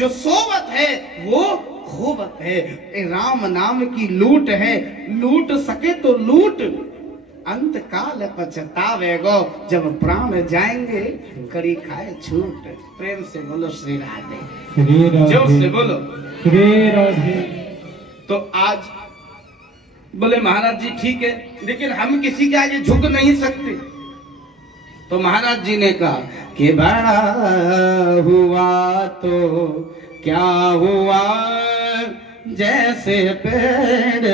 जो सोवत है वो खोवत है। राम नाम की लूट है, लूट सके तो लूट, अंत काल पछतावेगो, जब प्राण जाएंगे कड़ी खाए छूट। प्रेम से बोलो श्री राधे, श्री राधे, जोर से बोलो श्री राधे। तो आज बोले महाराज जी ठीक है, लेकिन हम किसी के आगे झुक नहीं सकते। तो महाराज जी ने कहा कि बड़ा हुआ तो क्या हुआ, जैसे पेड़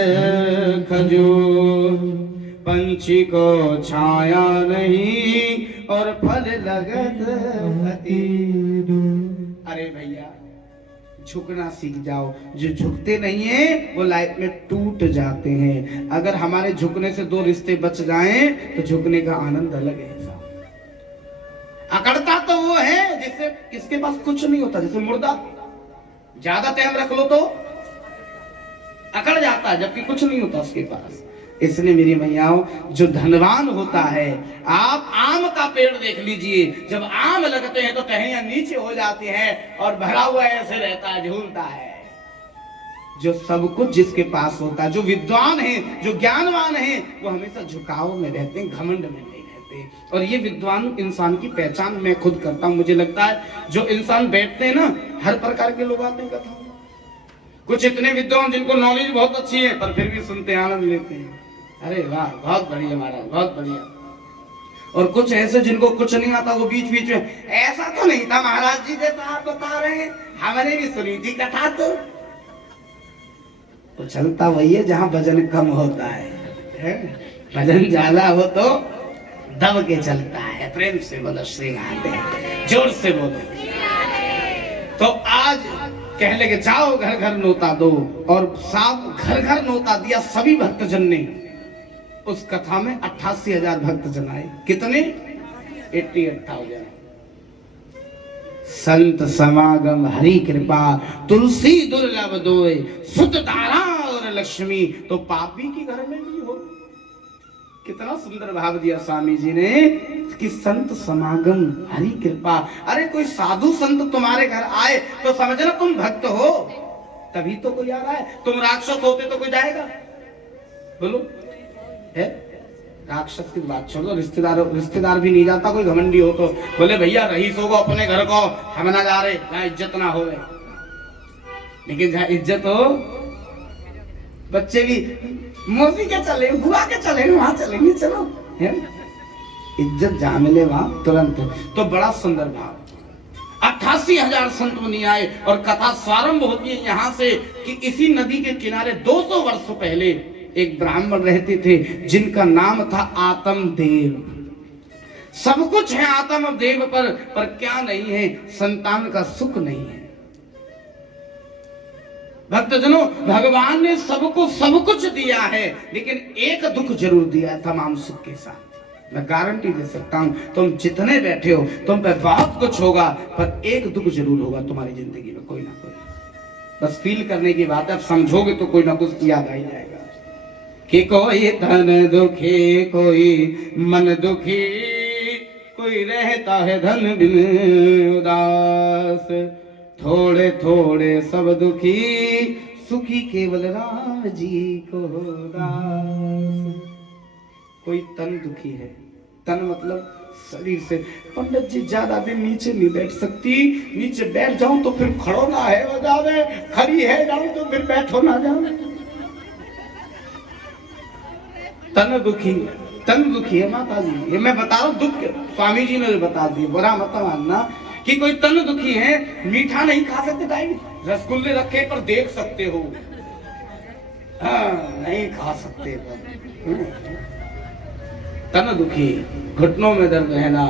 खजूर, पंछी को छाया नहीं और फल लगत फतीर। अरे भैया झुकना सीख जाओ, जो झुकते नहीं है वो लाइफ में टूट जाते हैं। अगर हमारे झुकने से दो रिश्ते बच जाएं तो झुकने का आनंद अलग है। अकड़ता तो वो है जिससे किसके पास कुछ नहीं होता, जैसे मुर्दा ज्यादा टाइम रख लो तो अकड़ जाता है, जबकि कुछ नहीं होता उसके पास। इसलिए मेरी मैयाओं, जो धनवान होता है, आप आम का पेड़ देख लीजिए, जब आम लगते हैं तो टहनियां नीचे हो जाती हैं और भरा हुआ ऐसे रहता है, झूलता है। जो सब कुछ जिसके पास होता है, जो विद्वान है, जो ज्ञानवान है, वो हमेशा झुकाव में रहते हैं, घमंड में नहीं रहते। और ये विद्वान इंसान की पहचान मैं खुद करता हूं। मुझे लगता है जो इंसान बैठते हैं ना, हर प्रकार के लोग आते हैं कथा में। कुछ इतने विद्वान जिनको नॉलेज बहुत अच्छी है पर फिर भी सुनते आनंद लेते हैं, अरे वाह बहुत बढ़िया महाराज बहुत बढ़िया। और कुछ ऐसे जिनको कुछ नहीं आता, वो बीच बीच में ऐसा तो नहीं था महाराज जी जैसा आप बता रहे हैं, हमने भी सुनी थी कथा। तो चलता वही है जहां भजन कम होता है, भजन ज्यादा हो तो दब के चलता है। प्रेम से बोलो श्री राधे, जोर से बोलो। तो आज कह लगे जाओ घर घर नोता दो, और साथ घर घर नोता दिया सभी भक्तजन ने। उस कथा में 88,000 भक्तजन आए। कितने? 88,000। संत समागम हरि कृपा, तुलसी दुर्लभ दोय, सुत तारा और लक्ष्मी। तो पापी के घर में भी हो। कितना सुंदर भाव दिया स्वामी जी ने कि संत समागम हरि कृपा। अरे कोई साधु संत तुम्हारे घर आए तो समझना तुम भक्त हो, तभी तो कोई आ रहा है। तुम राक्षस होते तो कोई जाएगा? बोलो है? राक्षस की बात छोड़ो, रिश्तेदार भी नहीं जाता कोई घमंडी हो तो। बोले भैया रईसों को अपने घर को हम ना जा रहे, जहाँ इज्जत ना हो। लेकिन जहाँ इज्जत हो, बच्चे भी मौसी के चले, बुआ के चले, वहां चलेंगे, चलो है? इज्जत जहां मिले वहां तुरंत। तो बड़ा सुंदर भाव। 88,000 संत मुनि आए और कथा प्रारंभ होती है यहाँ से कि इसी नदी के किनारे 200 वर्ष पहले एक ब्राह्मण रहते थे जिनका नाम था आत्मदेव। सब कुछ है आत्मदेव पर क्या नहीं है? संतान का सुख नहीं है। भक्तजनों, भगवान ने सबको सब कुछ दिया है, लेकिन एक दुख जरूर दिया है तमाम सुख के साथ। मैं गारंटी दे सकता हूं, तुम जितने बैठे हो तुम पे बहुत कुछ होगा, पर एक दुख जरूर होगा तुम्हारी जिंदगी में, कोई ना कोई। बस फील करने की बात है, समझोगे तो कोई ना कुछ याद आ ही जाएगा। कि कोई धन दुखी, कोई मन दुखी, कोई रहता है धन बिन उदास, थोड़े थोड़े सब दुखी, सुखी केवल राम जी को दास। कोई तन दुखी है, तन मतलब शरीर से। पंडित जी ज्यादा दिन नीचे नहीं बैठ सकती, नीचे बैठ जाऊं तो फिर खड़ो ना है बजावे, खड़ी है जाऊं तो फिर बैठो ना जाऊं। तन दुखी, तन दुखी है माता जी, ये मैं बता रहा हूं। दुख स्वामी जी ने बता दिए, बुरा मत मानना। कि कोई तन दुखी है, मीठा नहीं खा सकते, टाइम रसगुल्ले रखे पर देख सकते हो, हाँ नहीं खा सकते पर। तन दुखी, घुटनों में दर्द रहना,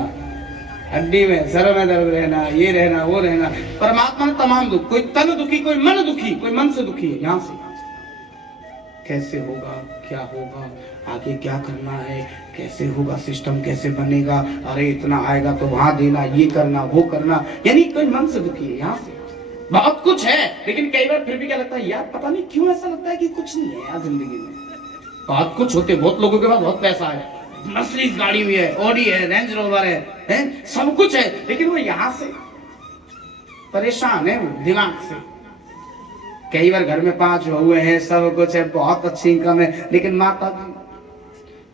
हड्डी में सर में दर्द रहना, ये रहना वो रहना। परमात्मा ने तमाम दुख। कोई तन दुखी, कोई मन दुखी, कोई मन से दुखी है। यहां से कैसे होगा, क्या होगा, आगे क्या करना है, कैसे होगा, सिस्टम कैसे बनेगा, अरे इतना आएगा तो वहां देना, ये करना वो करना। यानी कोई मन से दुखी है। यहाँ से बहुत कुछ है, लेकिन कई बार फिर भी क्या लगता है, यार पता नहीं क्यों ऐसा लगता है कि कुछ नहीं है यार जिंदगी में। बहुत कुछ होते, बहुत लोगों के पास बहुत पैसा है, मर्सिडीज गाड़ी भी है, ऑडी है, रेंज रोवर है, सब कुछ है, लेकिन वो यहाँ से परेशान है वो दिमाग से। कई बार घर में 5 हुए हैं, सब कुछ है, बहुत अच्छी इनकम है, लेकिन माता जी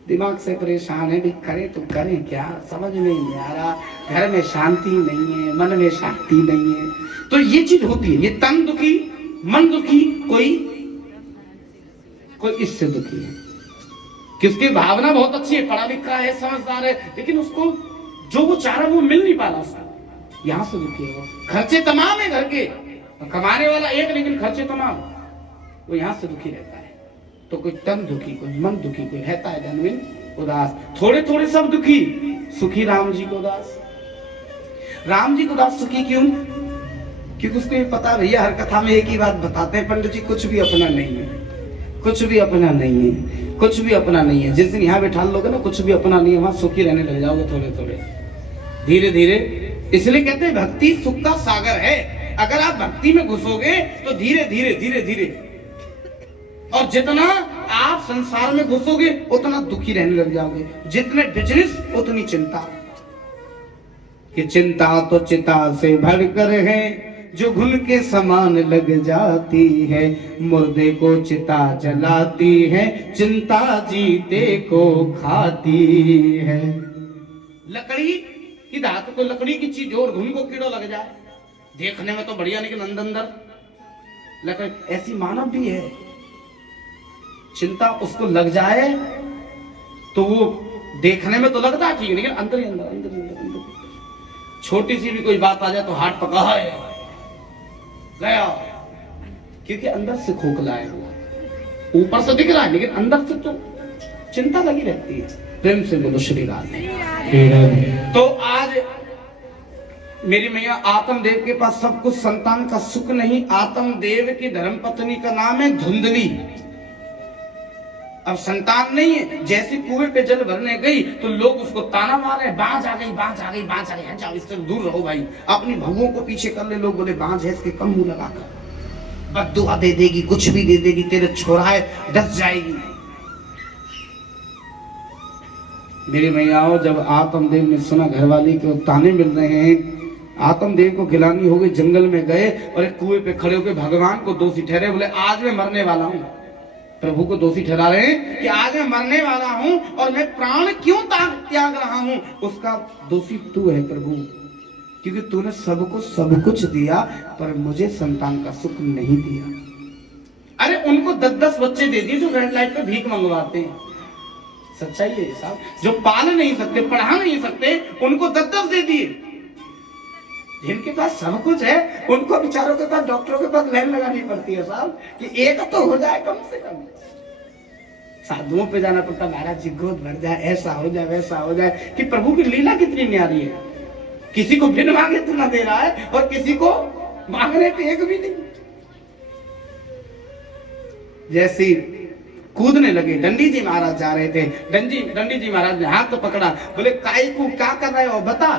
दिमाग से परेशान है। भी करें तो करें क्या, समझ में नहीं आ रहा। घर में शांति नहीं है, मन में शांति नहीं है। तो ये चीज होती है, ये तन दुखी, मन दुखी, कोई इससे दुखी है कि उसकी भावना बहुत अच्छी है, पढ़ा लिखा है, समझदार है, लेकिन उसको जो वो चाह रहा है वो मिल नहीं पा रहा उसको, यहां से दुखी है वो। खर्चे तमाम है घर के, कमाने वाला एक, लेकिन खर्चे तमाम, वो यहां से दुखी रहता है। तो कोई तन दुखी, कोई मन दुखी, कोई रहता है धन में उदास, थोड़े थोड़े सब दुखी। सुखी राम जी को उदास। राम जी को उदास सुखी क्यों? क्योंकि उसको ये पता, भैया हर कथा में एक ही बात बताते हैं पंडित जी, कुछ भी अपना नहीं है, कुछ भी अपना नहीं है, कुछ भी अपना नहीं है। जिस दिन यहाँ बैठा लोगे ना, कुछ भी अपना नहीं है, वहां सुखी रहने लग जाओगे थोड़े थोड़े, धीरे धीरे। इसलिए कहते हैं भक्ति सुख का सागर है। अगर आप भक्ति में घुसोगे तो धीरे धीरे धीरे धीरे, और जितना आप संसार में घुसोगे उतना दुखी रहने लग जाओगे। जितने बिजनेस उतनी चिंता। ये चिंता तो चिता से भरकर है, जो घुन के समान लग जाती है, मुर्दे को चिता जलाती है, चिंता जीते को खाती है। लकड़ी की धातु को, लकड़ी की चीज और घुन को कीड़ो लग जाए, देखने में तो बढ़िया, लेकिन अंदर अंदर लकड़ी। ऐसी मानव भी है, चिंता उसको लग जाए तो वो देखने में तो लगता है ठीक है, लेकिन अंदर ही अंदर, अंदर ही अंदर, अंदर। छोटी सी भी कोई बात आ जाए तो हाथ पका है गया, क्योंकि अंदर से खोखला है वो। ऊपर से दिख रहा है लेकिन अंदर से तो चिंता लगी रहती है। प्रेम से बोलो श्री राधे। तो आज मेरी मैया आत्मदेव के पास सब कुछ, संतान का सुख नहीं। आत्मदेव की धर्मपत्नी का नाम है धुंधली। अब संतान नहीं है, जैसे कुएं पे जल भरने गई तो लोग उसको ताना मारे, बांझ आ गई, बांझ आ गई, बांझ आ गई, जाओ इससे दूर रहो भाई, अपनी बहुओं को पीछे कर ले। लोग बोले बांझ है, इसके कम मुंह लगाकर बद्दुआ दे देगी, कुछ भी दे देगी, तेरे छोरा है, डस जाएगी। मेरे मैयाओं, जब आत्मदेव ने सुना घरवाली के ताने मिल रहे हैं, आत्मदेव को गिलानी हो गई, जंगल में गए और एक कुएं पे खड़े होकर भगवान को दोषी ठहरे। बोले आज मैं मरने वाला हूं, प्रभु को दोषी ठहरा रहे हैं कि आज मैं मरने वाला हूं और मैं प्राण क्यों त्याग रहा हूं, उसका दोषी तू है प्रभु, क्योंकि तूने सबको सब कुछ दिया पर मुझे संतान का सुख नहीं दिया। अरे उनको 10-10 बच्चे दे दिए जो रेड लाइट पे भीख मंगवाते हैं। सच्चाई है साहब, जो पाल नहीं सकते, पढ़ा नहीं सकते, उनको 10-10 दे दिए। जिनके पास सब कुछ है उनको बेचारों के पास डॉक्टरों के पास लाइन लगानी पड़ती है साहब कि एक तो हो जाए कम से कम। साधुओं पे जाना पड़ता, महाराज जी गोद भर जाए, ऐसा हो जाए, वैसा हो जाए। कि प्रभु की लीला कितनी न्यारी है, किसी को बिन मांगे इतना दे रहा है और किसी को मांगने पे एक भी नहीं। जैसी कूदने लगे, दंडी जी महाराज जा रहे थे, दंडी जी महाराज ने हाथ तो पकड़ा, बोले काई को क्या कर रहे हो बता।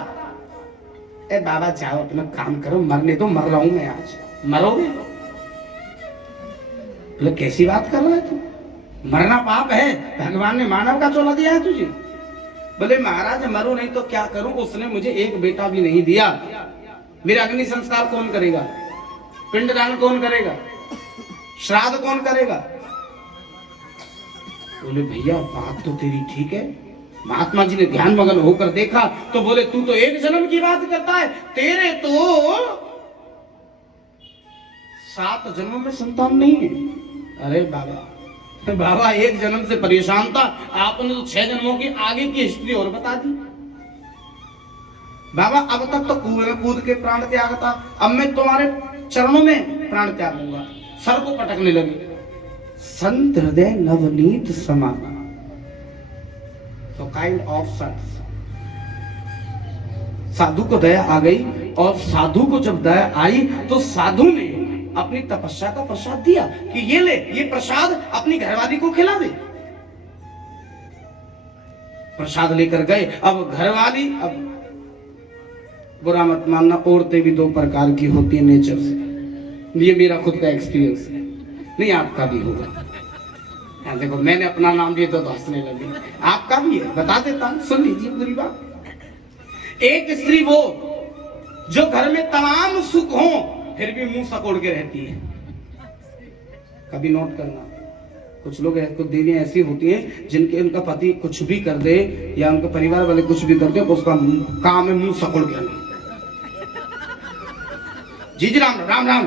ए बाबा जाओ अपना काम करो, मरने दो, मर रहा हूं मैं आज। मरोगे? बोले कैसी बात कर रहा है तू, मरना पाप है, भगवान ने मानव का चोला दिया है तुझे। बोले महाराज मरो नहीं तो क्या करूं, उसने मुझे एक बेटा भी नहीं दिया, मेरा अग्नि संस्कार कौन करेगा, पिंडदान कौन करेगा, श्राद्ध कौन करेगा। बोले भैया बात तो तेरी ठीक है। महात्मा जी ने ध्यान मगन होकर देखा तो बोले तू तो एक जन्म की बात करता है, तेरे तो 7 जन्मों में संतान नहीं है। अरे बाबा एक जन्म से परेशान था, आपने तो 6 जन्मों की आगे की हिस्ट्री और बता दी। बाबा अब तक तो कुएं में कूद के प्राण त्याग था, अब मैं तुम्हारे चरणों में प्राण त्यागूंगा। सर को पटकने लगे। संत हृदय नवनीत समाना, तो काइंड ऑफ संत। साधु को दया आ गई और साधु को जब दया आई तो साधु ने अपनी तपस्या का प्रसाद दिया कि ये ले, ये प्रसाद अपनी घरवाली को खिला दे। प्रसाद लेकर गए। अब घरवाली, अब बुरा मत मानना, औरतें भी 2 प्रकार की होती है नेचर से। ये मेरा खुद का एक्सपीरियंस है, नहीं आपका भी होगा। देखो मैंने अपना नाम लिया तो हंसने लगे, आपका भी है, बता देता हूं, सुन लीजिए पूरी बात। एक स्त्री वो जो घर में तमाम सुख हो फिर भी मुंह सकोड़ के रहती है। कभी नोट करना, कुछ लोग कुछ देवियां ऐसी होती हैं जिनके उनका पति कुछ भी कर दे या उनके परिवार वाले कुछ भी कर दे उसका काम है मुंह सकोड़ के रहना। जी जी राम राम राम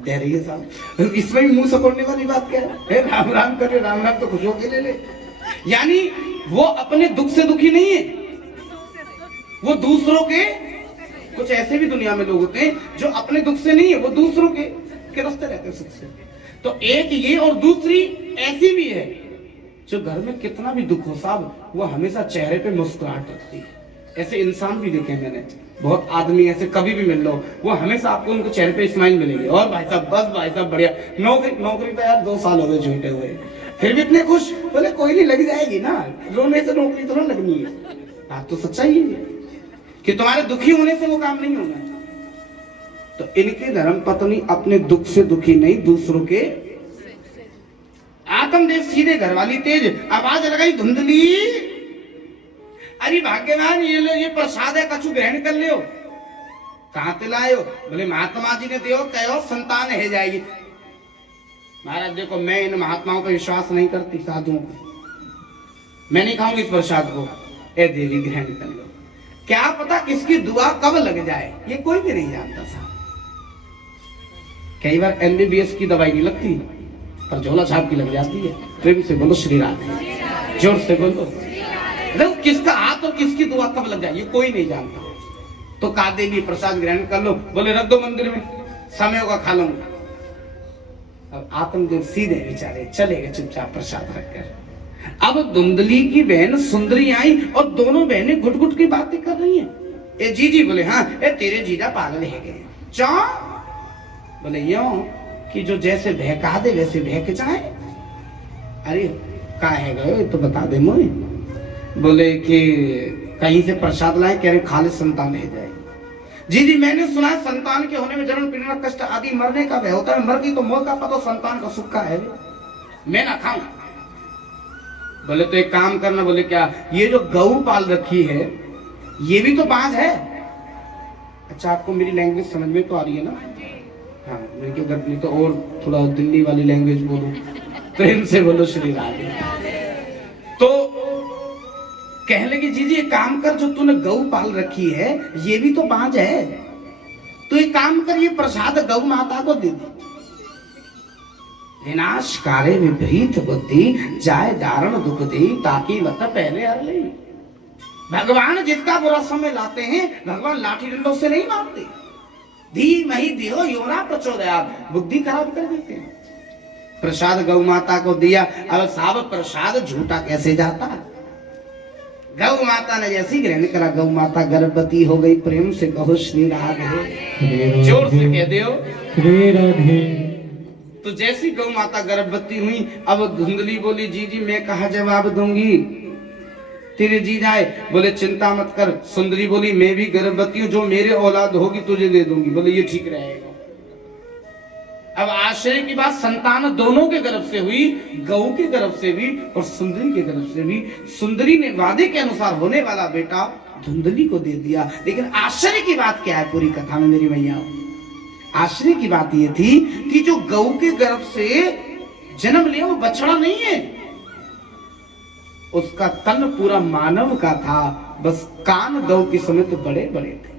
दे रही है साहब, इसमें भी मुंह सकोड़ने वाली बात क्या है? राम राम करे, राम राम तो खुश होके ले ले। यानी वो अपने दुख से दुखी नहीं है, वो दूसरों के, कुछ ऐसे भी दुनिया में लोग होते हैं जो अपने दुख से नहीं है, वो दूसरों के रस्ते रहते हैं सुख से। तो एक ये और दूसरी ऐसी भी है जो घर में कितना भी दुख हो साहब वो हमेशा चेहरे पे मुस्कुराहट रखती है। ऐसे इंसान भी देखे मैंने, बहुत आदमी ऐसे कभी भी मिल लो वो हमेशा आपको उनके चेहरे पे स्माइल मिलेगी। और भाई साहब बस भाई साहब बढ़िया, नौकरी तो यार 2 साल हो गए छूटे हुए फिर भी इतने खुश, बोले कोई नहीं लग जाएगी ना, रोने से नौकरी तो ना लगनी है। बात तो सच्चाई है कि तुम्हारे दुखी होने से वो काम नहीं होना। तो इनकी धर्म पत्नी अपने दुख से दुखी नहीं, दूसरों के। आत्मदेव सीधे घरवाली तेज, आवाज लगाई धुंधली, अरे भाग्यवान ये लो ये प्रसाद है, कछु ग्रहण कर लियो। कहां ते लायो? बोले महात्मा जी ने दियो, कहो संतान है जाएगी। महाराज देखो मैं इन महात्माओं पर विश्वास नहीं करती, साधुओं पर मैं नहीं खाऊंगी इस प्रसाद को। ए देवी ग्रहण कर लो, क्या पता किसकी दुआ कब लग जाए ये कोई भी नहीं जानता साहब। कई बार MBBS की दवाई नहीं लगती पर झोला छाप की लग जाती है। प्रेम से बोलो श्री राधे, जोर से बोलो। देखो किसका हाथ और किसकी दुआ कब लग जाए ये कोई नहीं जानता। तो कहा देवी प्रसाद ग्रहण कर लो, बोले रख दो मंदिर में, समय होगा खा लूंगा। अब आत्मदेव सीधे बेचारे चले गए चुपचाप प्रसाद रखकर। अब धुंधली की बहन सुंदरी आई और दोनों बहनें घुट घुट की बातें कर रही हैं। ए जीजी, बोले हाँ। ए तेरे जीजा पागल है गए। क्यों? बोले यूं कि जो जैसे बहका दे वैसे बहक जाए। अरे का है गए तो बता दे मुझे। बोले कि कहीं से प्रसाद लाए, कह रहे खाली संतान है जाए। जी मैंने सुना है संतान के होने में जन्म पीड़ा कष्ट आदि मरने का भय होता है, मर गई तो मौत का पता, संतान का सुख का है, मैं ना खाऊं। बोले तो एक काम करना। बोले क्या? ये जो गऊ पाल रखी है ये भी तो बाज है। अच्छा आपको मेरी लैंग्वेज समझ में तो आ रही है ना? हाँ, मैं क्यों नहीं तो और थोड़ा दिल्ली वाली लैंग्वेज बोलूं, प्रेम से बोलो श्री राधे। तो कह लगे जी एक काम कर, जो तूने गऊ पाल रखी है ये भी तो बाज है, तो एक काम कर ये प्रसाद गौ माता को दे दे। विनाशकारे विपरीत बुद्धि जाए दारुण दुख दी, ताकि वत पहले हर ले। भगवान जिसका बुरा समय लाते हैं भगवान लाठी डंडों से नहीं मारते, धीमहि धियो यो न प्रचोदयात्, बुद्धि खराब कर देते हैं। प्रसाद गौ माता को दिया। अब साहब प्रसाद झूठा कैसे जाता? गौ माता ने जैसी ग्रहण करा गौ माता गर्भवती हो गई। प्रेम से कहो श्री राधे, जोर से कह दो श्री राधे। तो जैसी गौ माता गर्भवती हुई, अब धुंधली बोली जी मैं कहा जवाब दूंगी, तेरे जी जाए। बोले चिंता मत कर। सुंदरी बोली मैं भी गर्भवती हूँ, जो मेरे औलाद होगी तुझे दे दूंगी। बोले ये ठीक रहेगा। अब आश्चर्य की बात, संतान दोनों के गर्भ से हुई, गौ के गर्भ से भी और सुंदरी के गर्भ से भी। सुंदरी ने वादे के अनुसार होने वाला बेटा धुंधली को दे दिया। लेकिन आश्चर्य की बात क्या है पूरी कथा में मेरी मैया? आश्चर्य की बात यह थी कि जो गौ के गर्भ से जन्म लिया वो बछड़ा नहीं है, उसका तन पूरा मानव का था, बस कान गौ के समेत तो बड़े बड़े थे।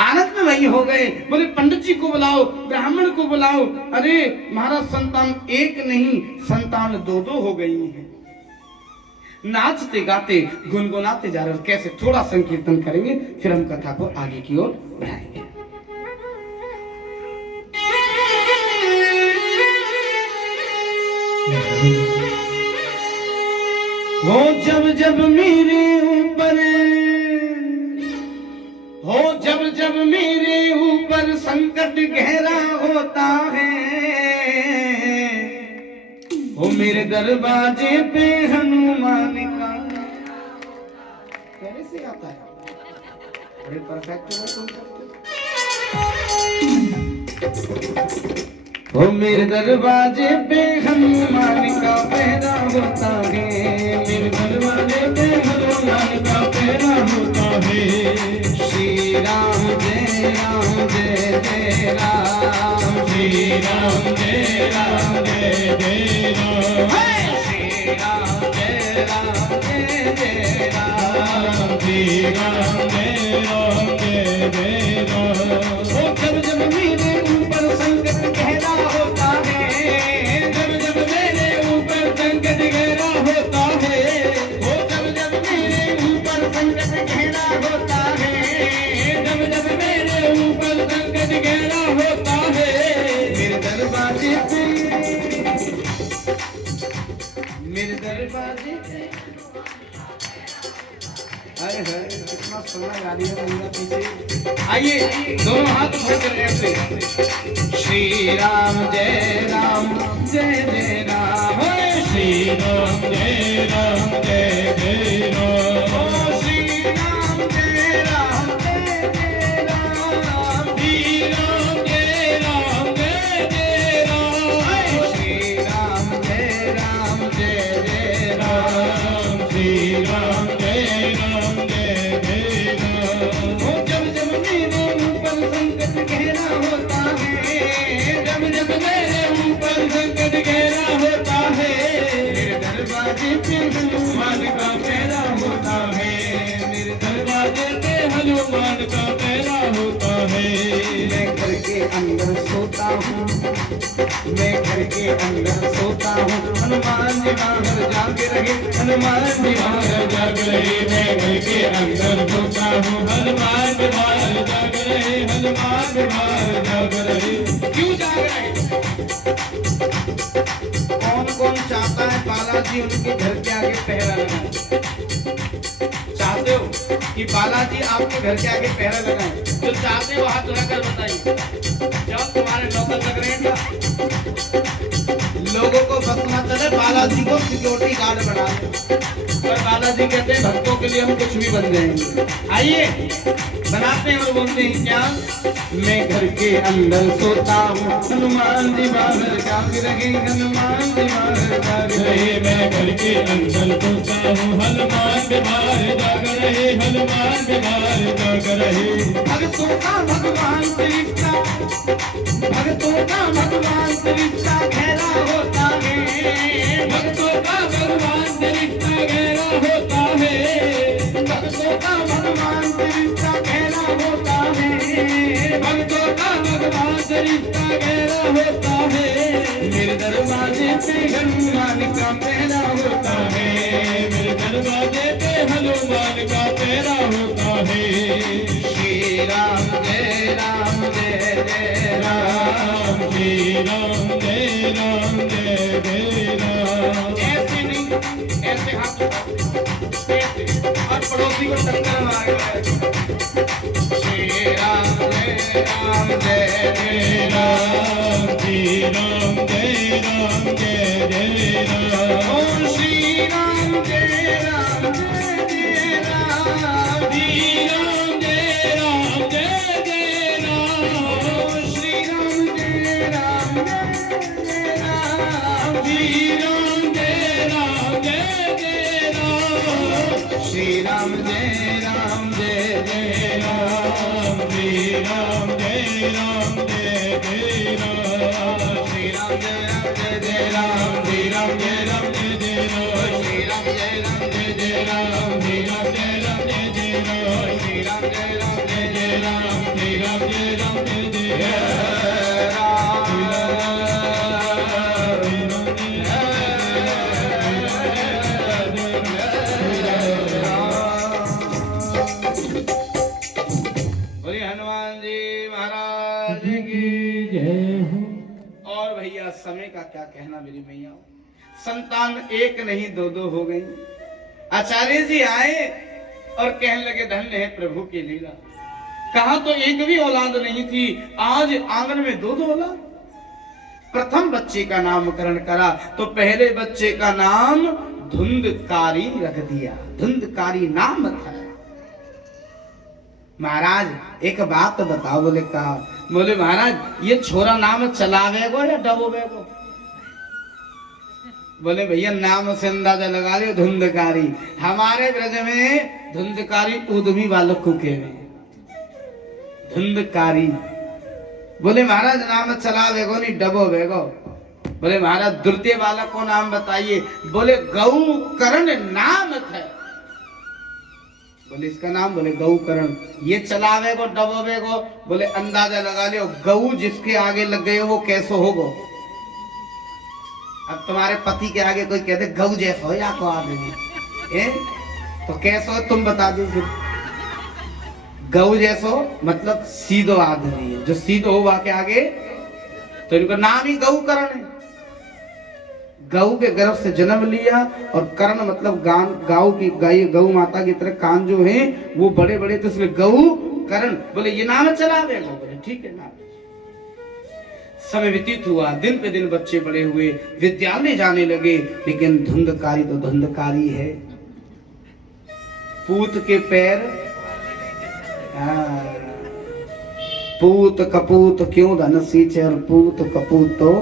आनंद में वही हो गए। बोले पंडित जी को बुलाओ, ब्राह्मण को बुलाओ। अरे महाराज संतान एक नहीं संतान 2-2 हो गई है। नाचते गाते गुनगुनाते जा रहे। कैसे? थोड़ा संकीर्तन करेंगे फिर हम कथा को आगे की ओर बढ़ाएंगे। हो जब जब मेरे ऊपर, हो जब जब मेरे ऊपर संकट गहरा होता है, हो मेरे दरवाजे पे हनुमान का। कैसे आता है? बड़े परफेक्ट है तुम सबके। हो मेरे दरवाजे पे हनुमान का पहरा होता है, मेरे दरवाजे पे हनुमान का पहरा होता श्री राम जय जय राम श्री राम जय जय राम श्री राम जय जय राम श्री राम जय जय राम जब जब मेरे ऊपर संकट गहरा होता है, जब जब मेरे ऊपर संकट गहरा होता है, जब जब मेरे ऊपर संकट गहरा होता है, जब जब मेरे ऊपर संकट गहरा होता है, मेरे दरवाजे पे हाय हाय कितना सोना गा रही है मैया पीछे। आइए दोनों हाथ उठा कर ऐसे श्री राम जय राम जय जय राम श्री राम जय जय राम श्री राम जय राम जय जय राम श्री राम जय जय राम श्री राम जय जय राम श्री राम जय जय राम जब जब मेरे ऊपर संकट गहरा होता है, जब जब मेरे ऊपर संकट गहरा होता है, मेरे दरवाजे पे हनुमान का पहरा होता है, मेरे दरवाजे पे हनुमान का पहरा होता है। मैं घर के अंदर सोता हूँ, मैं घर के अंदर सोता हूँ, हनुमान जी बाहर जाग रहे, हनुमान जी बाहर जाग रहे, मैं घर के अंदर सोता हूँ, हनुमान बाहर जाग रहे, हनुमान बाहर जाग रहे। क्यों जाग रहे? कौन कौन चाहता है बालाजी उनके घर के आगे पहरा लगाए? चाहते हो कि बालाजी आपके घर के आगे पहरा लगाए? जो चाहते हो हाथ उठाकर बताइए। जब तुम्हारे नौकर लग रहे हैं क्या? लोगों को बस ना चले बालाजी को सिक्योरिटी गार्ड बना दो, पर बालाजी कहते हैं भक्तों के लिए हम कुछ भी बन जाएंगे। आइए बनाते हैं और बोलते हैं क्या? मैं घर के अंदर सोता हूँ, हनुमान जी बाहर जाग रहे, हनुमान जी बाहर जाग रहे, मैं घर के अंदर सोता हूँ, हनुमान बाहर जाग रहे, हनुमान बाहर जाग रहे। भक्तों का भगवान से रिश्ता, भक्तों का भगवान से रिश्ता गहरा होता है, भक्तों का भगवान से रिश्ता गहरा होता है, भक्तों का भगवान से रिश्ता गहरा होता है, भक्तों का भगवान से रिश्ता गहरा होता है। मेरे दरवाजे पे हनुमान का पहरा होता है, मेरे दरवाजे पे हनुमान का पहरा होता है। श्री राम जय जय राम श्री राम जय जय राम ऐसे नहीं, ऐसे हाथ उठाओ, ऐसे और पड़ोसी को टक्कर मार श्री राम जय जय राम श्री राम जय राम ओम श्री राम जय राम जय राम श्री राम जय राम ओम श्री राम जय राम जय राम श्री राम जय राम श्री राम जय राम जय राम श्री राम जय राम श्री राम जय राम श्री राम जय राम जय श्री राम जय राम जय राम श्री राम जय राम जय राम श्री राम जय राम जय राम श्री राम जय राम जय बोलिए हनुमान जी महाराज की जय हो। और भैया समय का क्या कहना मेरी मैया, संतान एक नहीं दो दो हो गई। आचार्य जी आए और कहने लगे धन्य है प्रभु की लीला, कहा तो एक भी औलाद नहीं थी, आज आंगन में दो दो औलाद। प्रथम बच्चे का नामकरण करा तो पहले बच्चे का नाम धुंधकारी रख दिया, धुंधकारी नाम था। महाराज एक बात बताओ, बोले कहा, बोले महाराज ये छोरा नाम चलावेगो या डबोवेगो? बोले भैया नाम से अंदाजा लगा लियो धुंधकारी। हमारे ब्रज में धुंधकारी उद्यमी बालक को कहवे धुंधकारी। बोले महाराज नाम चला वेगो नहीं डबो वेगो। बोले महाराज द्वितीय बालक को नाम बताइए। बोले गौ करण नाम थे। बोले इसका नाम, बोले गौ करण। ये चलावेगो डबोवेगो। बोले अंदाजा लगा लियो गऊ जिसके आगे लग गए वो कैसो होगो। अब तुम्हारे पति के आगे कोई कहते गऊ जैसो या को आदमी तो कैसो है तुम बता दो फिर। गऊ जैसो मतलब सीधो आदमी है, जो सीधो हुआ के आगे, तो इनका नाम ही गऊ करण है। गऊ के गर्भ से जन्म लिया और कर्ण मतलब गांव की गाय गऊ माता की तरह कान जो है वो बड़े बड़े, तो इसलिए गऊ कर्ण। बोले ये नाम चला देगा। बोले ठीक है नाम। समय व्यतीत हुआ, दिन पे दिन बच्चे बड़े हुए, विद्यालय जाने लगे, लेकिन धुंधकारी तो धुंधकारी है। पूत के पैर पूत कपूत क्यों धन सींचे और पूत कपूत तो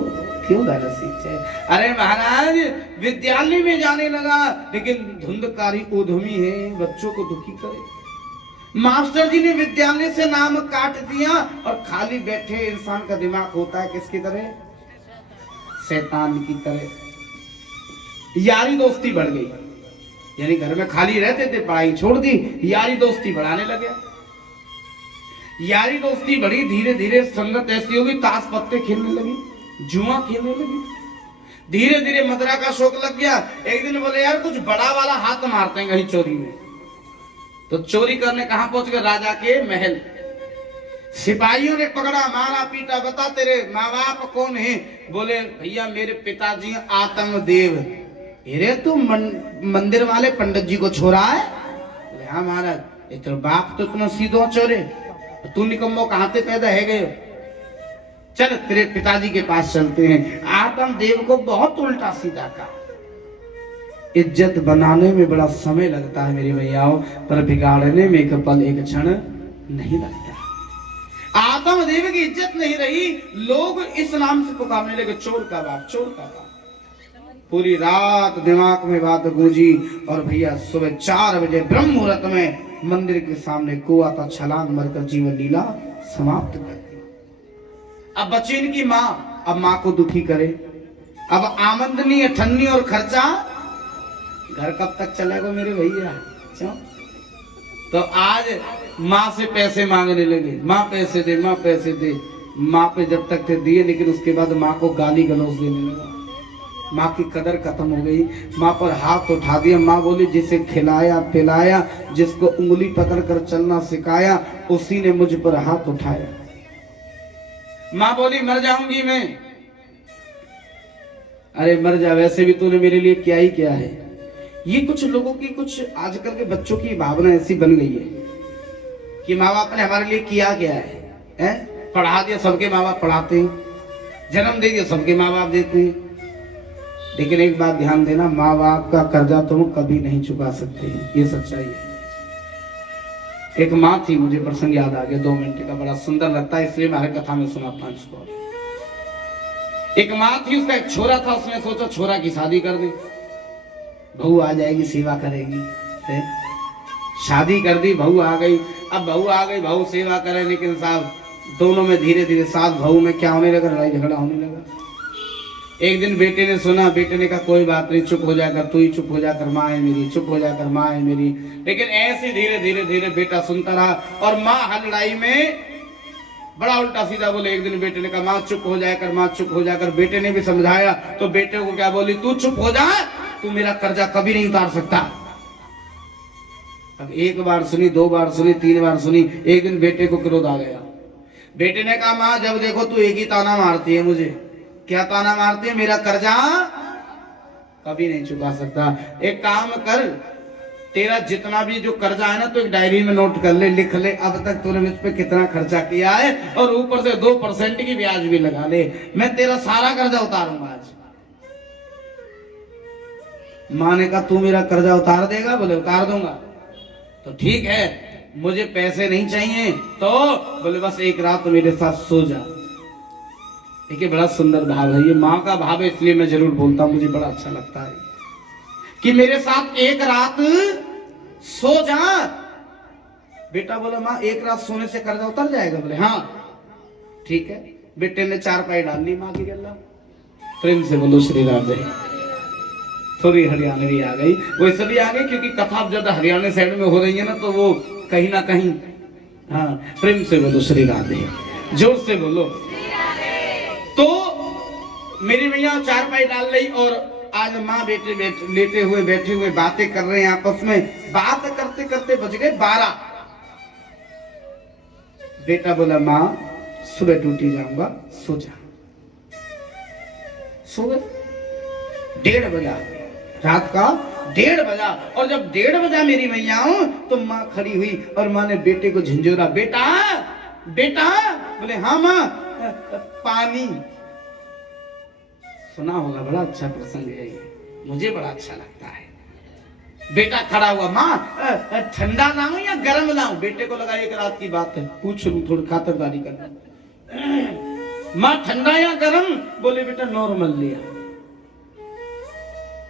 क्यों धन सींचे। अरे महाराज विद्यालय में जाने लगा, लेकिन धुंधकारी उद्यमी है, बच्चों को दुखी करे। मास्टर जी ने विद्यालय से नाम काट दिया और खाली बैठे इंसान का दिमाग होता है किसकी तरह, शैतान की तरह। यारी दोस्ती बढ़ गई, यानी घर में खाली रहते थे, पढ़ाई छोड़ दी, यारी दोस्ती बढ़ाने लगे। यारी दोस्ती बढ़ी, धीरे धीरे संगत ऐसी होगी, ताश पत्ते खेलने लगी, जुआ खेलने लगी, धीरे धीरे मदरा का शौक लग गया। एक दिन बोले यार कुछ बड़ा वाला हाथ मारते हैं कहीं चोरी में। तो चोरी करने कहां पहुंच गए, राजा के महल। सिपाहियों ने पकड़ा, मारा पीटा, बता तेरे माँ बाप कौन है। बोले भैया मेरे पिताजी आत्मदेव। अरे तू मंदिर वाले पंडित जी को छोड़ा है। बोले हाँ महाराज। तेरा बाप तो इतना सीधो चोरे, तू निकम्मो कहां से पैदा है गए। चल तेरे पिताजी के पास चलते हैं। आत्मदेव को बहुत उल्टा सीधा कहा। इज्जत बनाने में बड़ा समय लगता है मेरे भैयाओं, पर बिगाड़ने में एक पल एक क्षण नहीं लगता। आत्मदेव की इज्जत नहीं रही, लोग इस नाम से पुकारने लगे, चोर का बाप, चोर का बाप। पूरी रात दिमाग में बात गूंजी और भैया सुबह 4 बजे ब्रह्म मुहूर्त में मंदिर के सामने कुआ का छलांग मारकर जीवन लीला समाप्त कर दी। अब बची इनकी माँ, अब माँ को दुखी करे। अब आमदनी, अठन्नी और खर्चा, घर कब तक चलेगा मेरे भैया। क्यों? तो आज माँ से पैसे मांगने लगे, माँ पैसे दे, माँ पैसे दे। माँ पे जब तक थे दिए, लेकिन उसके बाद माँ को गाली गलौज देने लगा। माँ की कदर खत्म हो गई, माँ पर हाथ उठा दिया। माँ बोली जिसे खिलाया पिलाया, जिसको उंगली पकड़ कर चलना सिखाया, उसी ने मुझ पर हाथ उठाया। माँ बोली मर जाऊंगी मैं। अरे मर जा, वैसे भी तूने मेरे लिए क्या ही क्या है। ये कुछ लोगों की, कुछ आजकल के बच्चों की भावना ऐसी बन गई है कि माँ बाप ने हमारे लिए किया क्या है? पढ़ा दिया, सबके माँ बाप पढ़ाते हैं, जन्म दे दिया, सबके माँ बाप देते हैं। लेकिन एक बात ध्यान देना, माँ बाप का कर्जा तुम कभी नहीं चुका सकते, ये सच्चाई है। एक माँ थी, मुझे प्रसंग याद आ गया, 2 मिनट का, बड़ा सुंदर लगता है, इसलिए मैं कथा में सुनाता हूँ इसको। एक माँ थी, उसका एक छोरा था, उसने सोचा छोरा की शादी कर दे, बहू आ जाएगी, सेवा करेगी। शादी कर दी, बहू आ गई। अब बहू आ गई, बहू सेवा करे, लेकिन साहब दोनों में धीरे धीरे सास बहू में क्या होने लगा, लड़ाई झगड़ा होने लगा। एक दिन बेटे ने सुना, बेटे ने कहा कोई बात नहीं, चुप हो जाकर, तू ही चुप हो जाकर, माँ है मेरी, चुप हो जाकर, माँ है मेरी। लेकिन ऐसे धीरे धीरे धीरे बेटा सुनता रहा, और माँ हर लड़ाई में बड़ा उल्टा सीधा बोले। एक दिन बेटे ने कहा माँ चुप हो जाकर, माँ चुप हो जाकर। बेटे ने भी समझाया, तो बेटे को क्या बोली, तू चुप हो जा, तू मेरा कर्जा कभी नहीं उतार सकता। अब 1 बार सुनी, 2 बार सुनी, 3 बार सुनी। एक दिन बेटे को क्रोध आ गया। बेटे ने कहा माँ जब देखो तू एक ही ताना मारती है मुझे। क्या ताना मारती है? मेरा कर्जा कभी नहीं चुका सकता। एक काम कर, तेरा जितना भी जो कर्जा है ना, तो एक डायरी में नोट कर ले, लिख ले, अब तक तूने मुझ पे कितना खर्चा किया है, और ऊपर से 2% की ब्याज भी लगा ले। मैं तेरा सारा कर्जा उतारूंगा आज। माँ ने कहा तू मेरा कर्जा उतार देगा? बोले उतार दूंगा। तो ठीक है, मुझे पैसे नहीं चाहिए। तो बोले बस एक रात मेरे साथ सो जा। देखिए बड़ा सुंदर भाव है, ये माँ का भाव है, इसलिए मैं जरूर बोलता हूँ, मुझे बड़ा अच्छा लगता है कि मेरे साथ एक रात सो जा। बेटा बोला माँ एक रात सोने से कर्जा उतर जाएगा? बोले हाँ ठीक है। बेटे ने चारपाई डाल ली माँ की गल्ला। प्रेम से बोलो श्री राधे। थोड़ी हरियाणवी आ गई, वो इसलिए आ गई क्योंकि कथा ज्यादा हरियाणा साइड में हो रही है ना, तो वो कहीं ना कहीं। हाँ प्रेम से बोलो श्री राधे, जोर से बोलो। तो मेरी मैया चारपाई डाल रही और आज माँ बेटे लेटे हुए बैठे हुए बातें कर रहे हैं आपस में। बात करते करते बज गए 12। बेटा बोला माँ सुबह ड्यूटी जाऊंगा, सो जा। सो गए। 1:30 बजा, रात का 1:30 बजा। और जब 1:30 बजा मेरी मैया तो माँ खड़ी हुई और माँ ने बेटे को झंझोरा, बेटा बेटा। बोले हाँ माँ। पानी। सुना होगा, बड़ा अच्छा प्रसंग है ये, मुझे बड़ा अच्छा लगता है। बेटा खड़ा हुआ, माँ ठंडा लाऊं या गर्म लाऊं? बेटे को लगा एक रात की बात है, पूछ लूं, थोड़ी खातिरदारी करना। माँ ठंडा या गर्म? बोले बेटा नॉर्मल लिया।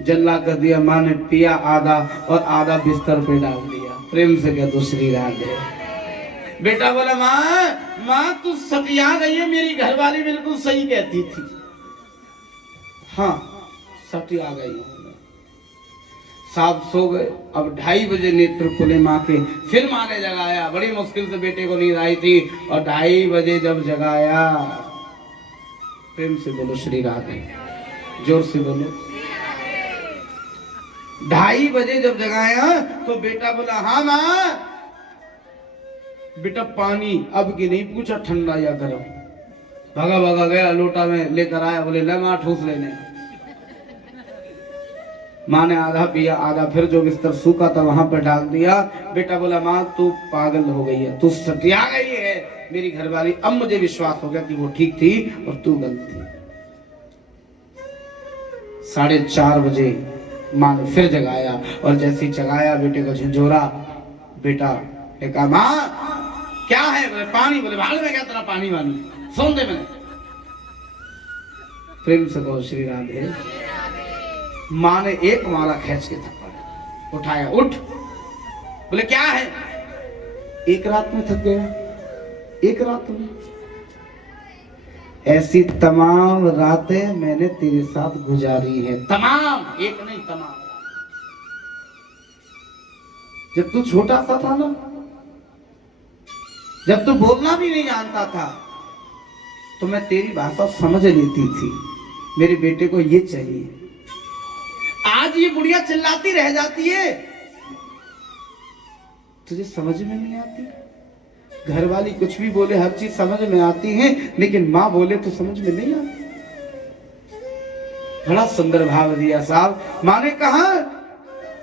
जल्ला कर दिया। माँ ने पिया आधा और आधा बिस्तर पे डाल दिया। प्रेम से क्या दूसरी राधे। बेटा बोला माँ तू सतिया गई है, मेरी घरवाली बिल्कुल सही कहती थी। हाँ सतिया गई हूं। साहब सो गए। अब 2:30 बजे नेत्र खुले माँ के। फिर माँ ने जगाया, बड़ी मुश्किल से बेटे को नींद आई थी और 2:30 बजे जब जगाया, प्रेम से बोलो श्री राधे, जोर से बोलो। 2:30 बजे जब जगाया तो बेटा बोला हाँ माँ। बेटा पानी अब की नहीं पूछा, ठंडा या गर्म। भागा भागा गया, लोटा में लेकर आया। बोले ले माँ ठूस लेने। माँ ने आधा पिया, आधा फिर जो बिस्तर सूखा था वहां पर डाल दिया। बेटा बोला माँ तू पागल हो गई है, तू सतिया गई है मेरी घरवाली। अब मुझे विश्वास हो गया कि वो ठीक थी और तू गलत थी। 4:30 बजे माँ ने फिर जगाया और जैसे ही जगाया बेटे को झंझोरा। बेटा ने कहा माँ क्या है? बोले पानी। बोले भाड़ में क्या तेरा पानी वानी, सोन दे मैंने। प्रेम से कहो श्री राधे। माँ ने एक माला खींच के थप्पड़ उठाया, उठ। बोले क्या है? एक रात में थक गया, एक रात में। ऐसी तमाम रातें मैंने तेरे साथ गुजारी है, तमाम, एक नहीं तमाम। जब तू छोटा सा था ना, जब तू बोलना भी नहीं जानता था, तो मैं तेरी भाषा समझ लेती थी। मेरे बेटे को ये चाहिए। आज ये बुढ़िया चिल्लाती रह जाती है, तुझे समझ में नहीं आती। घर वाली कुछ भी बोले हर चीज समझ में आती है, लेकिन माँ बोले तो समझ में नहीं आती। बड़ा सुंदर भाव दिया साहब। माँ ने कहा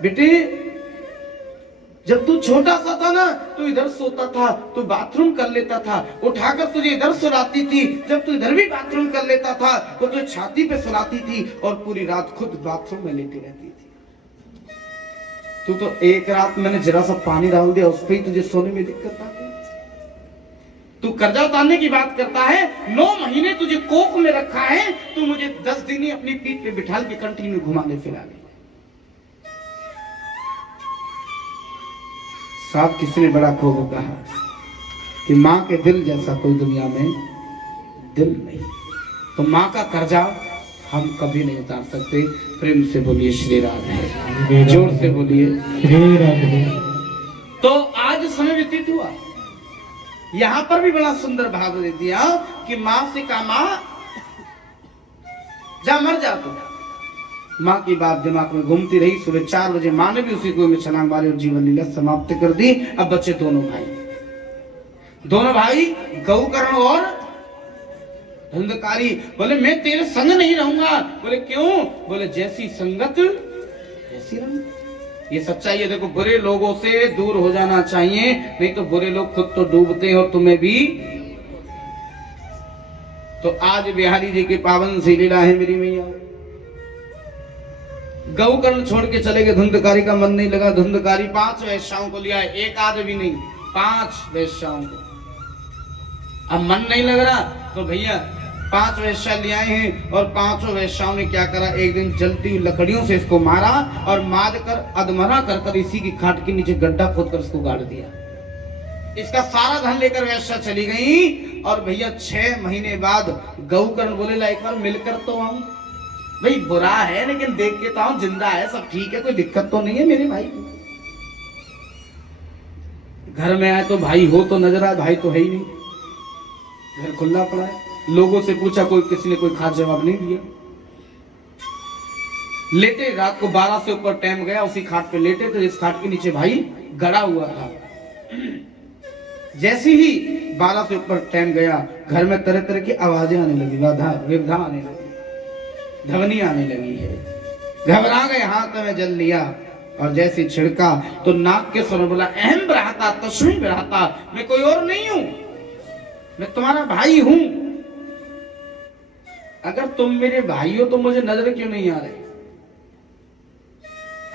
बेटे जब तू छोटा सा था ना, तू इधर सोता था, तू बाथरूम कर लेता था, उठाकर तुझे इधर सुलाती थी। जब तू इधर भी बाथरूम कर लेता था तो तुझे छाती पे सुलाती थी और पूरी रात खुद बाथरूम में लेटी रहती थी। तू तो एक रात मैंने जरा सा पानी डाल दिया, उस पर ही तुझे सोने में दिक्कत आ गई। तू कर्जा उतारने की बात करता है, 9 महीने तुझे कोख में रखा है, तू मुझे 10 दिन ही अपनी पीठ पे बिठाल के कंटिन्यू घुमाने फिराने। साहब किसी ने बड़ा खूब कहा कि माँ के दिल जैसा कोई दुनिया में दिल नहीं। तो माँ का कर्जा हम कभी नहीं उतार सकते। प्रेम से बोलिए श्री राधे, जोर से बोलिए श्री राधे। तो आज समय व्यतीत हुआ, यहां पर भी बड़ा सुंदर भाव दे दिया कि माँ से कहा माँ जा मर जा तू। माँ की बात दिमाग में घूमती रही। सुबह 4 बजे माँ ने भी उसी कुएं में छलांग मारी और जीवन लीला समाप्त कर दी। अब बचे दोनों भाई गौकर्ण और धुंधकारी। बोले मैं तेरे संग नहीं रहूंगा। बोले क्यों? बोले जैसी संगत ऐसी रंग। ये सच्चाई है। देखो बुरे लोगों से दूर हो जाना चाहिए, नहीं तो बुरे लोग खुद तो डूबते हैं और तुम्हें भी। तो आज बिहारी जी की पावन सी लीला है मेरी मैया। गौकर्ण छोड़ के चले गए, धुंधकारी का मन नहीं लगा। धुंधकारी 5 वैश्याओं को लिया, एक आदमी नहीं 5 वैश्याओं को। अब मन नहीं लग रहा तो भैया 5 वेश्या ले आए हैं और 5 वेश्याओं ने क्या करा, एक दिन जलती हुई लकड़ियों से इसको मारा और मार कर अधमरा कर इसी की खाट के नीचे गड्ढा खोदकर इसको गाड़ दिया। इसका सारा धन लेकर वेश्या चली गई और भैया 6 महीने बाद गौकर्ण बोले ला एक बार मिलकर तो आऊं। भाई बुरा है लेकिन देख के तो आऊं, जिंदा है सब ठीक है, कोई दिक्कत तो नहीं है मेरे भाई को। घर में आए तो भाई हो तो नजर आए, भाई तो है ही नहीं, घर खुला पड़ा है। लोगों से पूछा, कोई किसी ने कोई खास जवाब नहीं दिया। लेटे, रात को 12 से ऊपर टाइम गया, उसी खाट पे लेटे तो इस खाट के नीचे भाई गड़ा हुआ था। जैसे ही 12 से ऊपर टाइम गया, घर में तरह तरह की आवाजें आने लगी, विधा आने लगी, ध्वनि आने लगी है। घबरा गए, हाथ में जल लिया और जैसे छिड़का तो नाक के स्वर बोला, अहम ब्राता तस्मै ब्राता, मैं कोई और नहीं हूं, मैं तुम्हारा भाई हूं। अगर तुम मेरे भाई हो तो मुझे नजर क्यों नहीं आ रहे?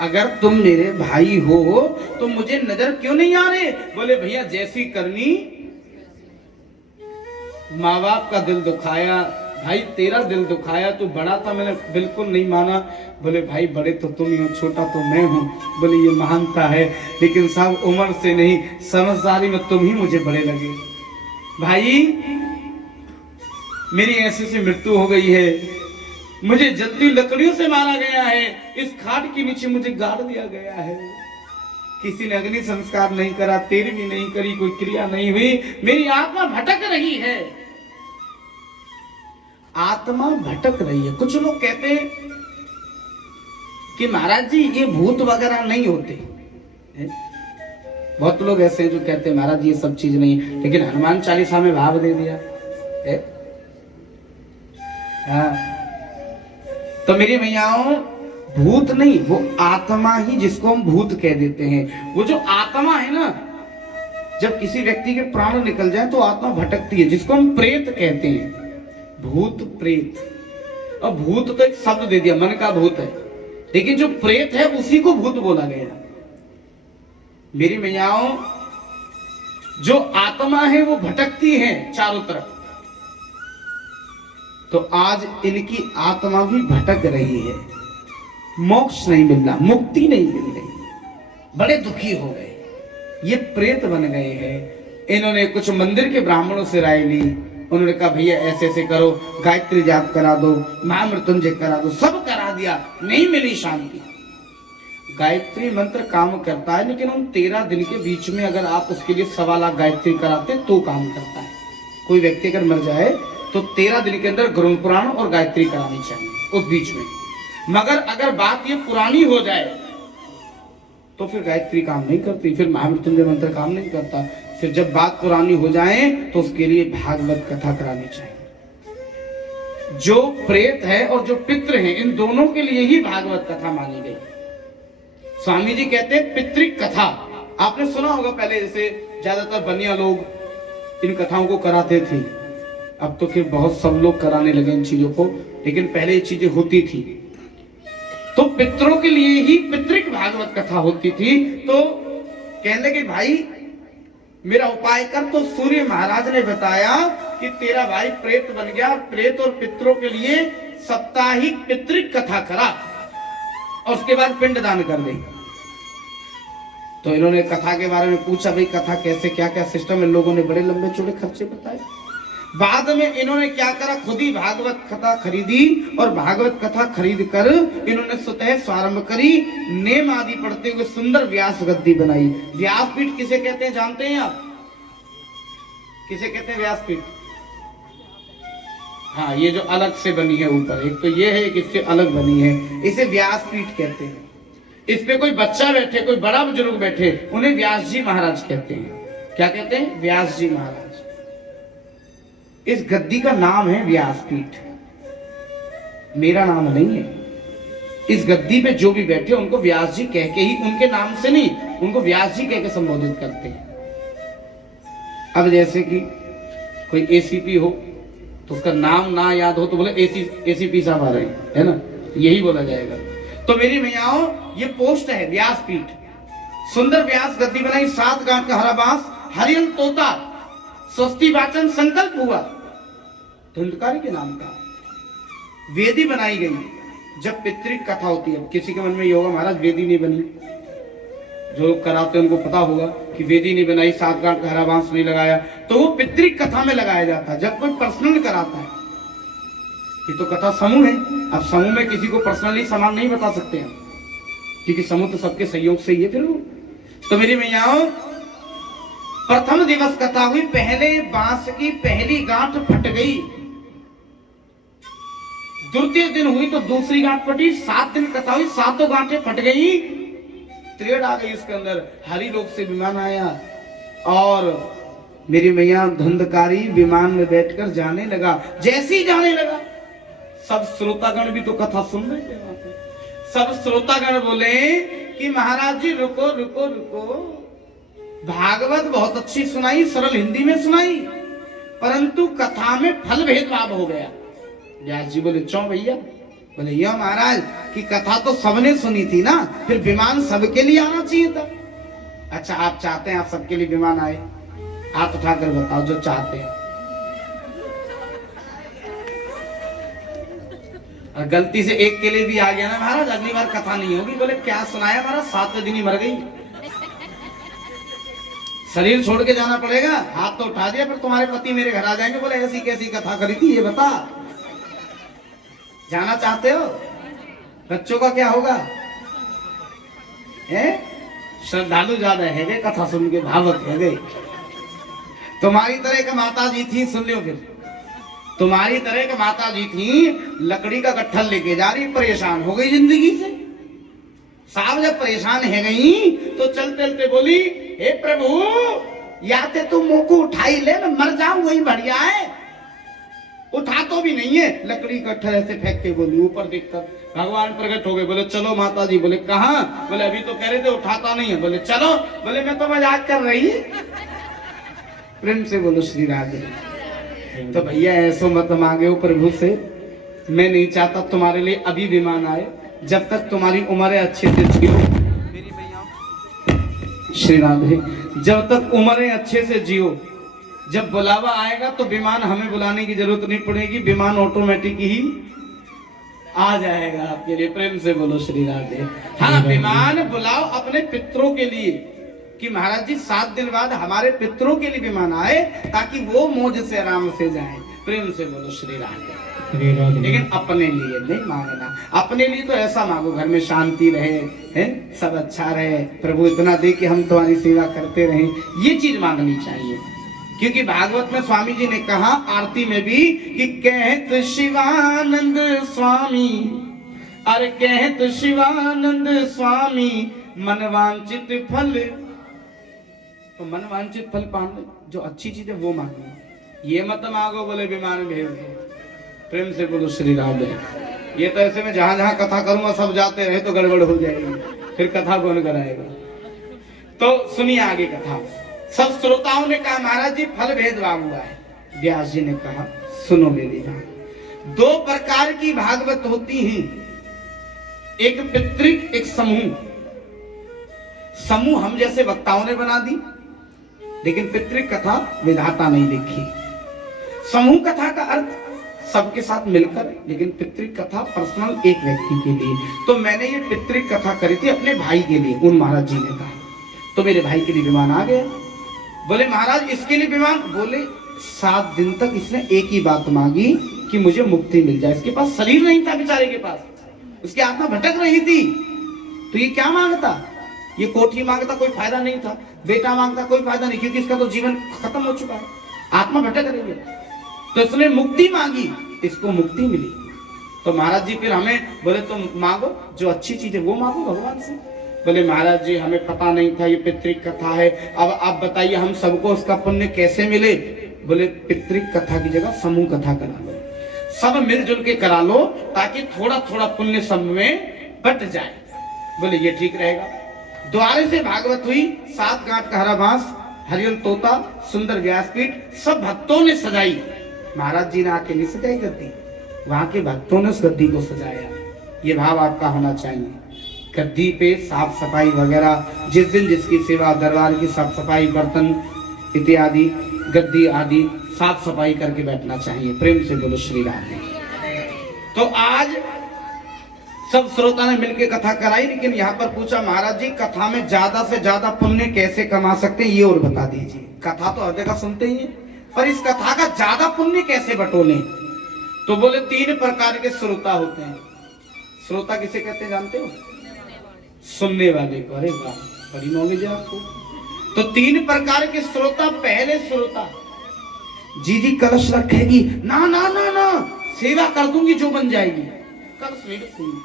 अगर तुम मेरे भाई हो तो मुझे नजर क्यों नहीं आ रहे? बोले भैया जैसी करनी, माँ बाप का दिल दुखाया, भाई तेरा दिल दुखाया, तू बड़ा था मैंने बिल्कुल नहीं माना। बोले भाई बड़े तो तुम ही हो, छोटा तो मैं हूं। बोले ये महानता है, लेकिन साहब उम्र से नहीं समझदारी में तुम ही मुझे बड़े लगे। भाई मेरी ऐसे से मृत्यु हो गई है, मुझे जलती लकड़ियों से मारा गया है, इस खाट के नीचे मुझे गाड़ दिया गया है। किसी ने अग्नि संस्कार नहीं करा, तेरी भी नहीं करी, कोई क्रिया नहीं हुई, मेरी आत्मा भटक रही है। आत्मा भटक रही है। कुछ लोग कहते हैं कि महाराज जी ये भूत वगैरह नहीं होते। बहुत लोग ऐसे हैं जो कहते हैं महाराज जी ये सब चीज नहीं है, लेकिन हनुमान चालीसा में भाव दे दिया है। हाँ। तो मेरी भैयाओं, भूत नहीं, वो आत्मा ही जिसको हम भूत कह देते हैं। वो जो आत्मा है ना, जब किसी व्यक्ति के प्राण निकल जाए तो आत्मा भटकती है, जिसको हम प्रेत कहते हैं। भूत प्रेत, और भूत तो एक शब्द दे दिया, मन का भूत है, लेकिन जो प्रेत है उसी को भूत बोला गया। मेरी भैयाओं, जो आत्मा है वो भटकती है चारों तरफ, तो आज इनकी आत्मा भी भटक रही है, मोक्ष नहीं मिल रहा, मुक्ति नहीं मिल रही, बड़े दुखी हो गए, ये प्रेत बन गए हैं। इन्होंने कुछ मंदिर के ब्राह्मणों से राय ली, उन्होंने कहा भैया ऐसे ऐसे करो, गायत्री जाप करा दो, महामृत्युंजय करा दो, सब करा दिया, नहीं मिली शांति। गायत्री मंत्र काम करता है, लेकिन उन 13 दिन के बीच में अगर आप उसके लिए 1.25 लाख गायत्री कराते तो काम करता है। कोई व्यक्ति अगर मर जाए तो 13 दिन के अंदर गुरु पुराण और गायत्री करानी चाहिए उस बीच में। मगर अगर बात ये पुरानी हो जाए तो फिर गायत्री काम नहीं करती, फिर महामृत्युंजय मंत्र काम नहीं करता। फिर जब बात पुरानी हो जाए तो उसके लिए भागवत कथा करानी चाहिए। जो प्रेत है और जो पितृ है, इन दोनों के लिए ही भागवत कथा मानी गई। स्वामी जी कहते हैं पितृक कथा, आपने सुना होगा पहले, जैसे ज्यादातर बनिया लोग इन कथाओं को कराते थे, अब तो फिर बहुत सब लोग कराने लगे इन चीजों को, लेकिन पहले ये चीजें होती थी। तो पितरों के लिए ही पितृक भागवत कथा होती थी। तो कहने लगे भाई मेरा उपाय कर, तो सूर्य महाराज ने बताया कि तेरा भाई प्रेत बन गया, प्रेत और पितरों के लिए साप्ताहिक पितृक कथा करा और उसके बाद पिंडदान कर दे। तो इन्होंने कथा के बारे में पूछा, भाई कथा कैसे, क्या क्या सिस्टम है, लोगों ने बड़े लंबे चौड़े खर्चे बताए। बाद में इन्होंने क्या करा, खुद ही भागवत कथा खरीदी और भागवत कथा खरीद कर इन्होंने स्वतः प्रारंभ करी। नेम आदि पढ़ते हुए सुंदर व्यास गद्दी बनाई। व्यासपीठ किसे कहते हैं जानते हैं आप? किसे कहते हैं व्यासपीठ? हाँ, ये जो अलग से बनी है ऊपर, एक तो ये है, एक इससे अलग बनी है, इसे व्यासपीठ कहते हैं। इस पे कोई बच्चा बैठे, कोई बड़ा बुजुर्ग बैठे, उन्हें व्यास जी महाराज कहते हैं। क्या कहते हैं? व्यास जी महाराज। इस गद्दी का नाम है व्यासपीठ, मेरा नाम नहीं है। इस गद्दी पे जो भी बैठे उनको व्यास जी कह के ही, उनके नाम से नहीं, उनको व्यास जी कह के संबोधित करते हैं। अब जैसे कि कोई एसीपी हो तो उसका नाम ना याद हो तो बोले एसीपी साहब आ रहे हैं, है ना, यही बोला जाएगा। तो मेरी भैयाओं, ये पोस्ट है व्यासपीठ। सुंदर व्यास गद्दी बनाई, 7 गांठ का हरा बांस, हरियन तोता, स्वस्ति वाचन संकल्प हुआ। धुंधकारी के नाम का वेदी बनाई गई। जब पितृक कथा होती है, किसी के मन में ये होगा महाराज वेदी नहीं बनी, जो लोग कराते हैं उनको पता होगा कि वेदी नहीं बनाई, 7 गांठ का हरा बांस नहीं लगाया, तो वो पितृक कथा में लगाया जाता है। जब कोई पर्सनल कराता है, ये तो कथा समूह है, अब समूह में किसी को पर्सनली सामान नहीं बता सकते हैं, क्योंकि समूह तो सबके सहयोग से ही है। फिर वो तो मेरी मैयाओं, प्रथम दिवस कथा हुई, पहले बांस की पहली गांठ फट गई, द्वितीय दिन हुई तो दूसरी गांठ फटी, 7 दिन कथा हुई, 7 गांठें फट गई, त्रेड़ आ गई इसके अंदर, हरि लोक से विमान आया और मेरी मैया धुंधकारी विमान में बैठकर जाने लगा। जैसे ही जाने लगा, सब श्रोतागण भी तो कथा सुन रहे थे वहां पे, सब श्रोतागण बोले कि महाराज जी रुको रुको रुको, भागवत बहुत अच्छी सुनाई, सरल हिंदी में सुनाई, परंतु कथा में फल भेदभाव हो गया। व्यास जी बोले क्यों भैया? बोले यह महाराज की कथा तो सबने सुनी थी ना, फिर विमान सबके लिए आना चाहिए था। अच्छा आप चाहते हैं आप सबके लिए विमान आए? हाथ उठाकर बताओ जो चाहते हैं। और गलती से एक के लिए भी आ गया ना महाराज, अगली बार कथा नहीं होगी। बोले क्या सुनाया महाराज? 7वें दिन ही मर गई, शरीर छोड़ के जाना पड़ेगा। हाथ तो उठा दिया, फिर तुम्हारे पति मेरे घर आ जाएंगे। बोले ऐसी कैसी कथा करी थी ये बता, जाना चाहते हो? बच्चों का क्या होगा? श्रद्धालु ज्यादा है वे, कथा सुन के भावक है गए। तुम्हारी तरह के माता जी थी, सुन लो फिर, तुम्हारी तरह के माता जी थी, लकड़ी का गट्ठल लेके जा रही, परेशान हो गई जिंदगी से। साहब जब परेशान है गई तो चलते चलते बोली, हे प्रभु या ते तुम मुंह को उठाई ले, मैं मर जाऊं वही बढ़िया है। उठा तो भी नहीं है, लकड़ी का गट्ठल ऐसे फेंक के बोली, ऊपर देखकर भगवान प्रकट हो गए। बोले चलो माता जी। बोले कहाँ? बोले अभी तो कह रहे थे उठाता नहीं है। बोले चलो। बोले मैं तो मजाक कर रही। प्रेम से बोलो श्री राधे। तो भैया ऐसो मत मांगे हो प्रभु से, मैं नहीं चाहता तुम्हारे लिए अभी विमान आए, जब तक तुम्हारी उम्र है अच्छे से जियो। मेरी मैया श्री राधे, जब तक उम्र है अच्छे से जियो, जब बुलावा आएगा तो विमान हमें बुलाने की जरूरत नहीं पड़ेगी, विमान ऑटोमेटिक ही आ जाएगा आपके लिए। प्रेम से बोलो श्री राधे। हाँ विमान बुलाओ अपने पितरों के लिए कि महाराज जी 7 दिन बाद हमारे पितरों के लिए विमान आए, ताकि वो मौज से आराम से जाएं। प्रेम से बोलो श्री राधे। लेकिन अपने लिए नहीं मांगना, अपने लिए तो ऐसा मांगो घर में शांति रहे, है सब अच्छा रहे, प्रभु इतना दे कि हम तुम्हारी सेवा करते रहें, ये चीज मांगनी चाहिए। क्योंकि भागवत में स्वामी जी ने कहा आरती में भी कि कहत शिवानंद स्वामी, अरे कहत शिवानंद स्वामी मनवांचित फल, तो मनवांचित फल पाने जो अच्छी चीज है वो मांगो, ये मत मांगो बोले विमान भेज दो। प्रेम से बोलो श्री राम। ये तो ऐसे में जहां जहां कथा करूंगा सब जाते रहे तो गड़बड़ हो जाएगी, फिर कथा कौन कराएगा? तो सुनिए आगे कथा। सब श्रोताओं ने कहा महाराज जी फल भेदभाव हुआ है। व्यास जी ने कहा सुनो मेरी बात, 2 प्रकार की भागवत होती है, एक पितृक एक समूह। समूह हम जैसे वक्ताओं ने बना दी, लेकिन पितृक कथा विधाता नहीं लिखी। समूह कथा का अर्थ सबके साथ मिलकर, लेकिन पितृक कथा पर्सनल एक व्यक्ति के लिए। तो मैंने ये पितृक कथा करी थी अपने भाई के लिए, उन महाराज जी ने कहा। तो मेरे भाई के लिए विमान आ गया। बोले महाराज इसके लिए विमान? बोले 7 दिन तक इसने एक ही बात मांगी कि मुझे मुक्ति मिल जाए। इसके पास शरीर नहीं था बेचारे के पास, उसकी आत्मा भटक रही थी, तो ये क्या मांगता? ये कोठी मांगता, कोई फायदा नहीं था, बेटा मांगता, कोई फायदा नहीं, क्योंकि इसका तो जीवन खत्म हो चुका है, आत्मा भटक रही है। तो इसने मुक्ति मांगी, इसको मुक्ति मिली। तो महाराज जी फिर हमें बोले तुम मांगो जो अच्छी चीज है वो मांगो भगवान से। बोले महाराज जी हमें पता नहीं था ये पितृक कथा है, अब आप बताइए हम सबको उसका पुण्य कैसे मिले? बोले पितृक कथा की जगह समूह कथा करा लो, सब मिलजुल के करा लो, ताकि थोड़ा थोड़ा पुण्य सब में बट जाए। बोले ये ठीक रहेगा। द्वारे से भागवत हुई, 7 गांठ का हरा बांस, हरियल तोता, सुंदर व्यासपीठ, सब भक्तों ने सजाई। महाराज जी ने आके नहीं सजाई गद्दी, वहां के भक्तों ने उस गद्दी को सजाया। ये भाव आपका होना चाहिए। गद्दी पे साफ सफाई वगैरह, जिस दिन जिसकी सेवा, दरबार की साफ सफाई, बर्तन इत्यादि, गद्दी आदि साफ सफाई करके बैठना चाहिए। प्रेम से बोलो श्री राम। तो आज सब श्रोता ने मिलकर कथा कराई, लेकिन यहाँ पर पूछा महाराज जी कथा में ज्यादा से ज्यादा पुण्य कैसे कमा सकते हैं, ये और बता दीजिए। कथा तो हर जगह सुनते ही हैं, पर इस कथा का ज्यादा पुण्य कैसे बटोलें? तो बोले 3 प्रकार के श्रोता होते हैं। श्रोता किसे कहते हैं जानते हो? सुनने वाले को। अरे वाह, बड़ी नॉलेज है आपको। तो 3 प्रकार के श्रोता। पहले श्रोता, जी कलश रखेगी, ना ना ना ना सेवा कर दूंगी जो बन जाएगी, कलश नहीं रखूंगी,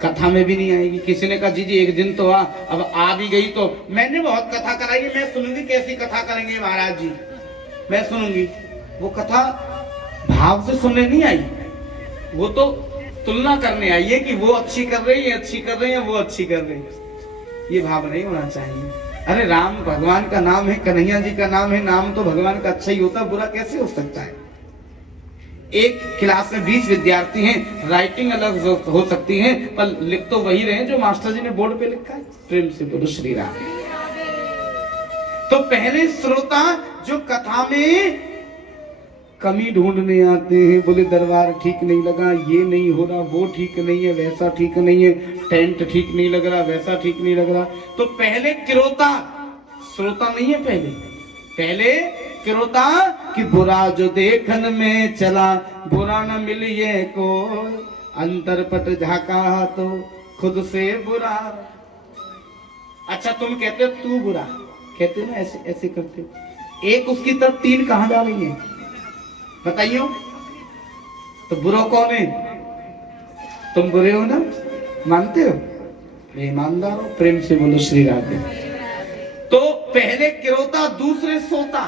कथा में भी नहीं आएगी। किसी ने कहा जी एक दिन तो अब आ भी गई तो मैंने बहुत कथा कराई, मैं सुनूंगी, कैसी कथा करेंगे महाराज जी, मैं सुनूंगी। वो कथा भाव से सुनने नहीं आई, वो तो तुलना करने आई है कि वो अच्छी कर रही है, अच्छी कर रही है, वो अच्छी कर रही है। ये भाव नहीं होना चाहिए। अरे राम भगवान का नाम है, कन्हैया जी का नाम है, नाम तो भगवान का अच्छा ही होता, बुरा कैसे हो सकता है? एक क्लास में 20 विद्यार्थी हैं, राइटिंग अलग हो सकती है, पर लिख तो वही रहे जो मास्टर जी ने बोर्ड पे लिखा है। प्रेम से बोलो श्री राम। तो पहले श्रोता जो कथा में कमी ढूंढने आते हैं, बोले दरबार ठीक नहीं लगा, ये नहीं हो रहा, वो ठीक नहीं है, वैसा ठीक नहीं है, टेंट ठीक नहीं लग रहा, वैसा ठीक नहीं लग रहा। तो पहले क्रोता, श्रोता नहीं है, पहले क्रोता कि बुरा जो देखन में चला, बुरा न मिलिए को, अंतरपट झाका तो खुद से बुरा। अच्छा तुम कहते हो तू बुरा, कहते हो ना, ऐसे ऐसे करते हो। एक उसकी तरफ 3 कहां जा रही है बताइए? तो बुरा कौन है? तुम बुरे हो ना, मानते हो? ईमानदार हो। प्रेम से बोलो श्री राधे। तो पहले क्रोता दूसरे सोता,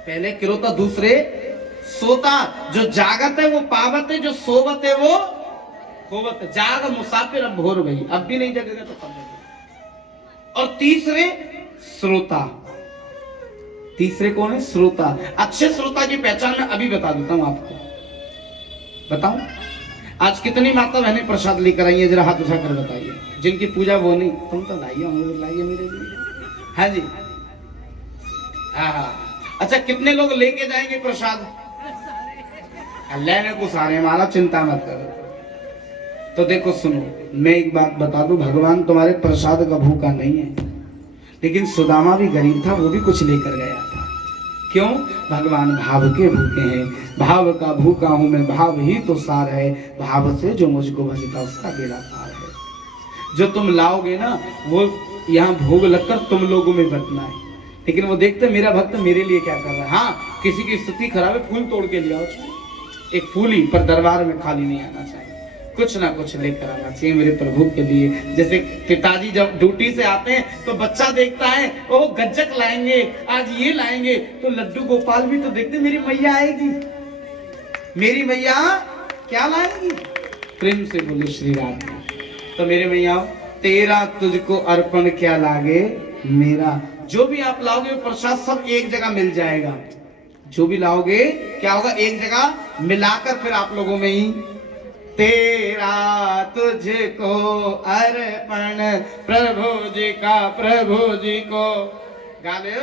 पहले क्रोता दूसरे सोता। जो जागत है वो पावत है, जो सोवत है वो खोवत है। जाग मुसाफिर अब भोर भई, अब भी नहीं जगेगा तो कब जगेगा। और तीसरे श्रोता, तीसरे कौन है? श्रोता। अच्छे श्रोता की पहचान मैं अभी बता देता हूं आपको। बताऊं? आज कितनी माता बहनें प्रसाद लेकर आई है, जरा हाथ उठाकर बताइए। जिनकी पूजा वो नहीं, तुम तो लाइए, हम लाइए मेरे लिए। हाँ जी, हाँ। अच्छा कितने लोग लेके जाएंगे प्रसाद? लेने को सारे, हमारा चिंता मत करो। तो देखो सुनो, मैं एक बात बता दूं, भगवान तुम्हारे प्रसाद का भूखा नहीं है। लेकिन सुदामा भी गरीब था, वो भी कुछ लेकर गया था। क्यों? भगवान भाव के भूखे हैं। भाव का भूखा हूं मैं, भाव ही तो सार है, भाव से जो मुझको भजता उसका बेड़ा पार है। जो तुम लाओगे ना, वो यहाँ भोग लगकर तुम लोगों में बंटना है। लेकिन वो देखते मेरा भक्त मेरे लिए क्या कर रहा है। हाँ, किसी की स्थिति खराब है, फूल तोड़ के ले आओ, एक फूल ही, पर दरबार में खाली नहीं आना चाहिए, कुछ ना कुछ लेकर आना चाहिए मेरे प्रभु के लिए। जैसे पिताजी जब ड्यूटी से आते हैं तो बच्चा देखता है, वो गज्जक लाएंगे, आज ये लाएंगे, तो लड्डू गोपाल भी तो देखते मेरी मैया आएगी, मेरी मैया क्या लाएंगी। प्रेम से बोलो श्री राम। तो मेरे मैया, तेरा तुझको अर्पण क्या लागे मेरा। जो भी आप लाओगे वो प्रसाद सब एक जगह मिल जाएगा। जो भी लाओगे क्या होगा, एक जगह मिलाकर फिर आप लोगों में ही। तेरा तुझको अर्पण प्रभु जी का, प्रभु जी को। गा ले,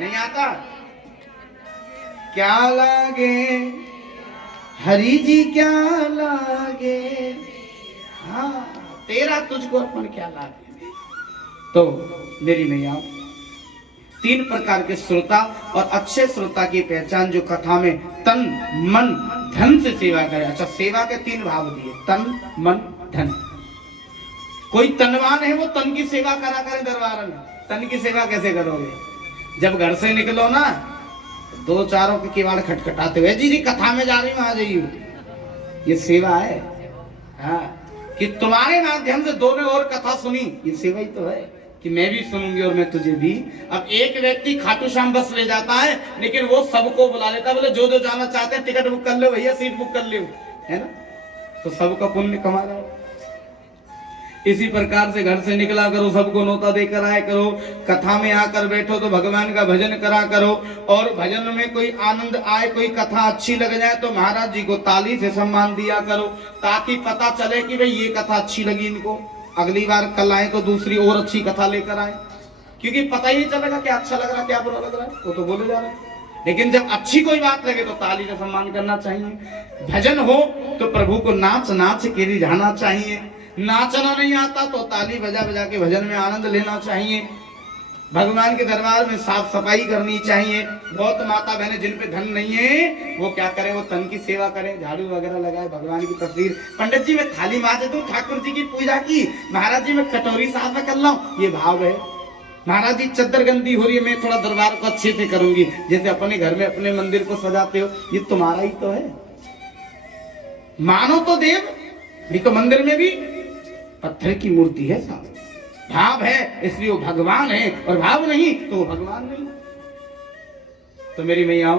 नहीं आता? क्या लागे हरि जी, क्या लागे, हाँ तेरा तुझको अर्पण क्या लागे। तो मेरी मैया, 3 प्रकार के श्रोता और अच्छे श्रोता की पहचान जो कथा में तन मन धन से सेवा करे। अच्छा, सेवा के 3 भाव दिए, तन मन धन। कोई तनवान है वो तन की सेवा करा करे दरबार में। तन की सेवा कैसे करोगे? जब घर से निकलो ना, 2-4 के किवाड़ खटखटाते हुए, जी कथा में जा रही हूँ, आ जाइए, ये सेवा है। हाँ, कि तुम्हारे माध्यम से 2 ने और कथा सुनी, ये सेवा ही तो है कि मैं भी सुनूंगी और मैं तुझे भी। अब एक व्यक्ति खाटू श्याम बस ले जाता है, लेकिन वो सबको बुला लेता है, बोले जो जो जाना चाहते हैं टिकट बुक कर लो भैया, सीट बुक कर लो, है ना। तो सबका पुण्य कमा रहा है। इसी प्रकार से घर से निकला करो, सबको नौता देकर आया करो, कथा में आकर बैठो तो भगवान का भजन करा करो, और भजन में कोई आनंद आए, कोई कथा अच्छी लग जाए तो महाराज जी को ताली से सम्मान दिया करो, ताकि पता चले कि भाई ये कथा अच्छी लगी इनको, अगली बार कल आए तो दूसरी और अच्छी कथा लेकर आए। क्योंकि पता ही नहीं चलेगा क्या अच्छा लग रहा है क्या बुरा लग रहा है, वो तो बोले जा रहे हैं। लेकिन जब अच्छी कोई बात लगे तो ताली का सम्मान करना चाहिए। भजन हो तो प्रभु को नाच नाच के रिझाना चाहिए। नाचना नहीं आता तो ताली बजा बजा के भजन में आनंद लेना चाहिए। भगवान के दरबार में साफ सफाई करनी चाहिए। बहुत माता बहनें जिन पे धन नहीं है वो क्या करें, वो तन की सेवा करें, झाड़ू वगैरह लगाए, भगवान की तस्वीर, पंडित जी मैं थाली मांज दूं, ठाकुर जी की पूजा की, महाराज जी मैं कटोरी साफ कर लाऊं, ये भाव है। महाराज जी चद्दर गंदी हो रही है, मैं थोड़ा दरबार को अच्छे से करूंगी, जैसे अपने घर में अपने मंदिर को सजाते हो, ये तुम्हारा ही तो है। मानो तो देव, ये तो मंदिर में भी पत्थर की मूर्ति है साहब, भाव है इसलिए वो भगवान है, और भाव नहीं तो वो भगवान नहीं। तो मेरी मैया,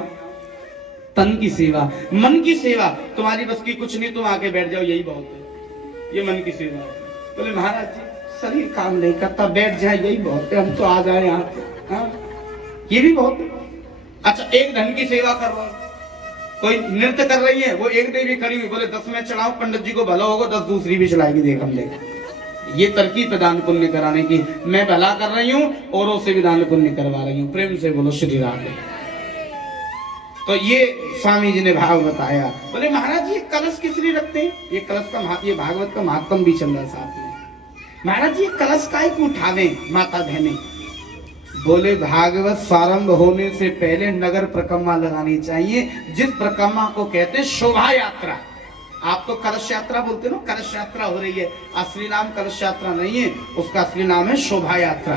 तन की सेवा, मन की सेवा तुम्हारी बस की कुछ नहीं, तुम आके बैठ जाओ यही बहुत है, ये मन की सेवा है। बोले महाराज जी शरीर काम नहीं करता, बैठ जाए यही बहुत है, हम तो आ जाए यहाँ पे, हाँ ये भी बहुत है। अच्छा एक धन की सेवा कर रहा हूं, कोई नृत्य कर रही है, वो एक देवी खड़ी हुई, बोले 10 में चढ़ाओ, पंडित जी को भला होगा 10 दूसरी भी चलाएगी, देख हम देख। ये तरकीब है दान पुण्य कराने की, मैं भला कर रही हूँ औरों से भी दान पुण्य करवा रही हूँ। प्रेम से बोलो श्री राधे। तो ये स्वामी जी ने भाव बताया। बोले महाराज ये कलश किस लिए रखते हैं, ये कलश का ये भागवत का महात्म भी चल रहा है साथ में। महाराज ये कलश काय को उठावे माता बहने। बोले भागवत प्रारंभ होने से पहले नगर परिक्रमा लगानी चाहिए, जिस परिक्रमा को कहते हैं शोभा यात्रा। आप तो कलश यात्रा बोलते हो ना, कलश यात्रा हो रही है, असली नाम कलश यात्रा नहीं है, उसका असली नाम है शोभा यात्रा।